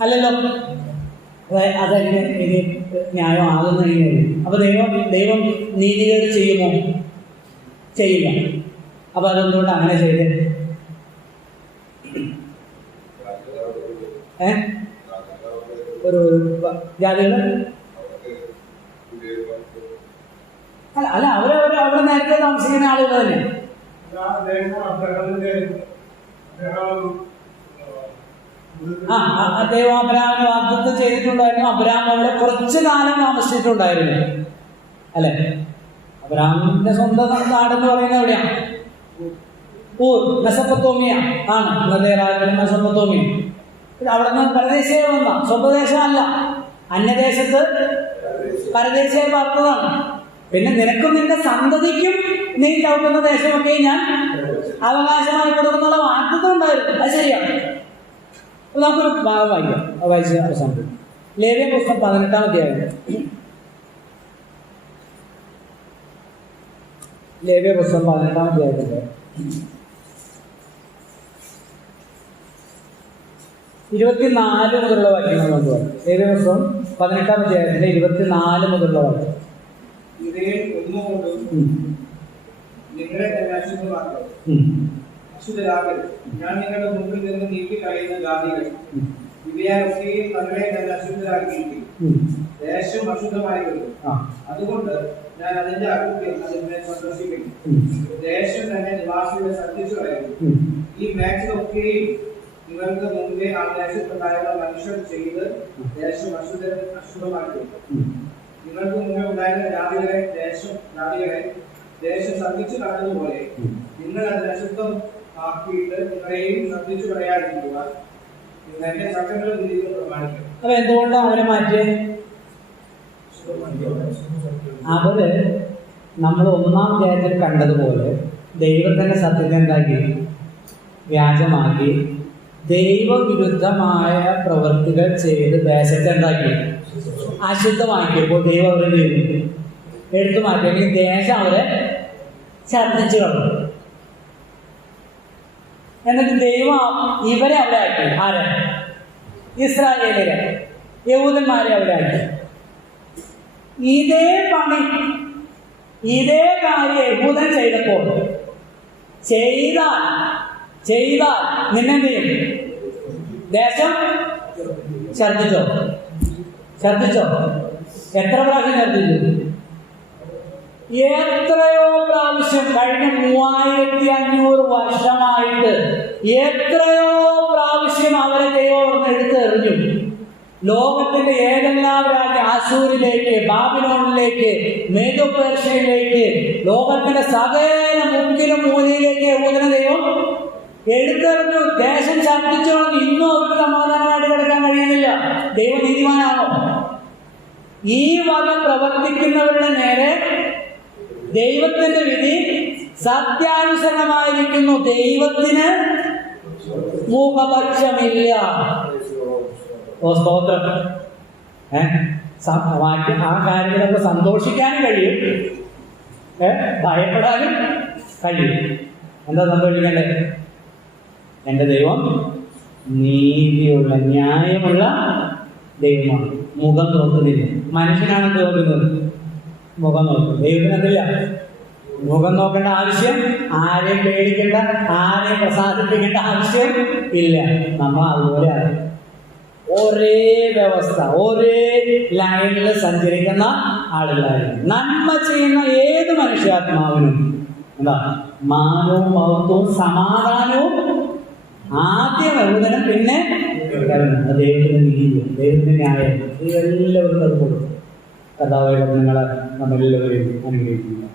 അല്ലല്ലോ. അതന്നെ ഇനി ന്യായമാകുന്ന എങ്ങനെയാണ്? അപ്പൊ ദൈവം നീതികേട് ചെയ്യുമോ? ചെയ്യില്ല. അപ്പൊ അതെന്തുകൊണ്ട് അങ്ങനെ ചെയ്ത്? ഒരു ജാതികള് അല്ല അവിടെ നേരത്തെ താമസിക്കുന്ന ആളുകൾ തന്നെ. ദൈവം അബ്രഹാമിന് വാഗ്ദത്തം ചെയ്തിട്ടുണ്ടായിരുന്നു. അബ്രഹാം അവിടെ കുറച്ചു കാലം താമസിച്ചിട്ടുണ്ടായിരുന്നു അല്ലെ. അബ്രഹാമിന്റെ സ്വന്തം നാടെന്ന് പറയുന്നത് എവിടെയാണ്? ഊർ, മെസപ്പൊത്തോമിയ ആണ്. ഇന്നത്തെ രാജ്യം മെസപ്പൊത്തോമിയ. അവിടെ നിന്ന് പരദേശിയായി വന്ന, സ്വദേശമല്ല, അന്യദേശത്ത് പരദേശിയായി പാർത്തതാണ്. പിന്നെ നിനക്കും നിന്റെ സന്തതിക്കും നീ ചവിട്ടുന്ന ദേശമൊക്കെ ഞാൻ അവകാശമായി കൊടുക്കുന്നുള്ള വാഗ്ദത്തം ഉണ്ടായിരുന്നു. അത് ശരിയാണ്. നമുക്കൊരു ഭാഗം വായിക്കാം. വായിച്ച അവസാനം ലേവ്യ പുസ്തകം 18-ാം അധ്യായം. ലേവ്യ പുസ്തകം 18-ാം അധ്യായത്തിന്റെ 24 മുതലുള്ള വാക്യങ്ങൾ നമുക്ക് പറയാം. ലേവ്യ പുസ്തകം 18-ാം അധ്യായത്തിന്റെ 24 മുതലുള്ള വാക്യം. നിങ്ങളെ തന്നെ അശുദ്ധരാകരുത്. ഞാൻ നിങ്ങളുടെ മുമ്പിൽ നിന്ന് നീക്കി കളയുന്ന ജാതികൾ ഇവയൊക്കെയും തങ്ങളെ തന്നെ അശുദ്ധരാക്കിയിരിക്കും. ദേശം അശുദ്ധമായിരുന്നു. അതുകൊണ്ട് ഞാൻ അതിന്റെ അകൃത്യം അതിനെ സന്ദർശിക്കുന്നു. ദേശം തന്നെ നിവാസികളെ ശ്രദ്ധിച്ചു കളയുന്നു. ഈ മേഖലയൊക്കെയും നിങ്ങൾക്ക് മുമ്പേ ആ ദേശത്തുണ്ടായിരുന്ന മനുഷ്യർ ചെയ്ത് ദേശം അശുദ്ധമാക്കിയിരുന്നു. നിങ്ങൾക്ക് മുമ്പേ ഉണ്ടായിരുന്ന ജാതികളെ ദേശം ശ്രദ്ധിച്ചു കളഞ്ഞതുപോലെ നിങ്ങൾ അതിനെ അശുദ്ധം ആക്കിയിട്ട് നിങ്ങളെയും ശ്രദ്ധിച്ചു കളയാതിരിക്കുക. എന്റെ ചട്ടങ്ങളും രീതികളും പ്രമാണിക്കും. അപ്പൊ എന്തുകൊണ്ടാണ് അവരെ മാറ്റിയത്? അവര് നമ്മൾ 1-ാം അധ്യായത്തിൽ കണ്ടതുപോലെ ദൈവത്തിന്റെ സത്യത്തെ എന്താക്കി? വ്യാജമാക്കി ദൈവവിരുദ്ധമായ പ്രവൃത്തികൾ ചെയ്ത് ദേശത്തെ എന്താക്കി? അശുദ്ധമാക്കിയപ്പോൾ ദൈവം അവരെ എടുത്തു മാറ്റിയെങ്കിൽ ദേശം അവരെ ഛർദ്ദിച്ചു കളഞ്ഞു. എന്നിട്ട് ദൈവം ഇവരെ അവിടെ ആക്കി. ആരെ? ഇസ്രായേലിലെ യഹൂദന്മാരെ അവിടെ ആക്കി. ഇതേ പണി, ഇതേ കാര്യം യഹൂദൻ ചെയ്തപ്പോൾ ചെയ്താൽ നിന്നെന്ത് ചെയ്യും? ദേശം ഛർദ്ദിച്ചോ? എത്ര പ്രാവശ്യം ഛർദ്ദിച്ചു? എത്രയോ പ്രാവശ്യം. കഴിഞ്ഞ 3500 വർഷമായിട്ട് എത്രയോ പ്രാവശ്യം അവരെ ദൈവം എടുത്തെറിഞ്ഞു. ലോകത്തിന്റെ ഏതെല്ലാം രാജ്യം, അശൂരിലേക്ക്, ബാബിലോണിലേക്ക്, മേദോ-പേർഷ്യയിലേക്ക്, ലോകത്തിന്റെ സകല മുക്കിലും മൂലയിലേക്ക് യഹൂദനെ ദൈവം എടുത്തെറിഞ്ഞു. ദേശം ഛർദ്ദിച്ചോളം ഇന്നും അവർക്ക് സമാധാനമായിട്ട് കിടക്കാൻ കഴിയുന്നില്ല. ദൈവം നീതിമാനാണോ? ഈ വക പ്രവർത്തിക്കുന്നവരുടെ നേരെ ദൈവത്തിന്റെ വിധി സത്യാനുസരണമായിരിക്കുന്നു. ദൈവത്തിന് മുഖപക്ഷമില്ല. ഓ സ്തോത്രം. ആ കാര്യത്തിൽ നമുക്ക് സന്തോഷിക്കാനും കഴിയും, ഭയപ്പെടാനും കഴിയും. എന്താ സന്തോഷിക്കണ്ടേ? എൻ്റെ ദൈവം നീതിയുള്ള ന്യായമുള്ള ദൈവമാണ്. മുഖം നോക്കുന്നില്ല. മനുഷ്യനാണ് നോക്കുന്നത്, മുഖം നോക്കും. ദൈവത്തിനതില്ല. മുഖം നോക്കേണ്ട ആവശ്യം, ആരെയും പേടിക്കേണ്ട, ആരെയും പ്രസാദിപ്പിക്കേണ്ട ആവശ്യം ഇല്ല. നമ്മൾ അതുപോലെയാണ്. ഒരേ വ്യവസ്ഥ, ഒരേ ലൈനിൽ സഞ്ചരിക്കുന്ന ആളുകളായിരുന്നു. നന്മ ചെയ്യുന്ന ഏത് മനുഷ്യാത്മാവിനും എന്താ മാനവും മഹത്വവും സമാധാനവും ആദ്യം യഹൂദനും പിന്നെ ദൈവത്തിന്റെ നീതിയും ദൈവത്തിന്റെ ന്യായം എല്ലാവർക്കും അത് കൊടുക്കും. കർത്താവായ നിങ്ങളെ നമ്മളെല്ലാവരെയും അനുഗ്രഹിക്കുന്നു.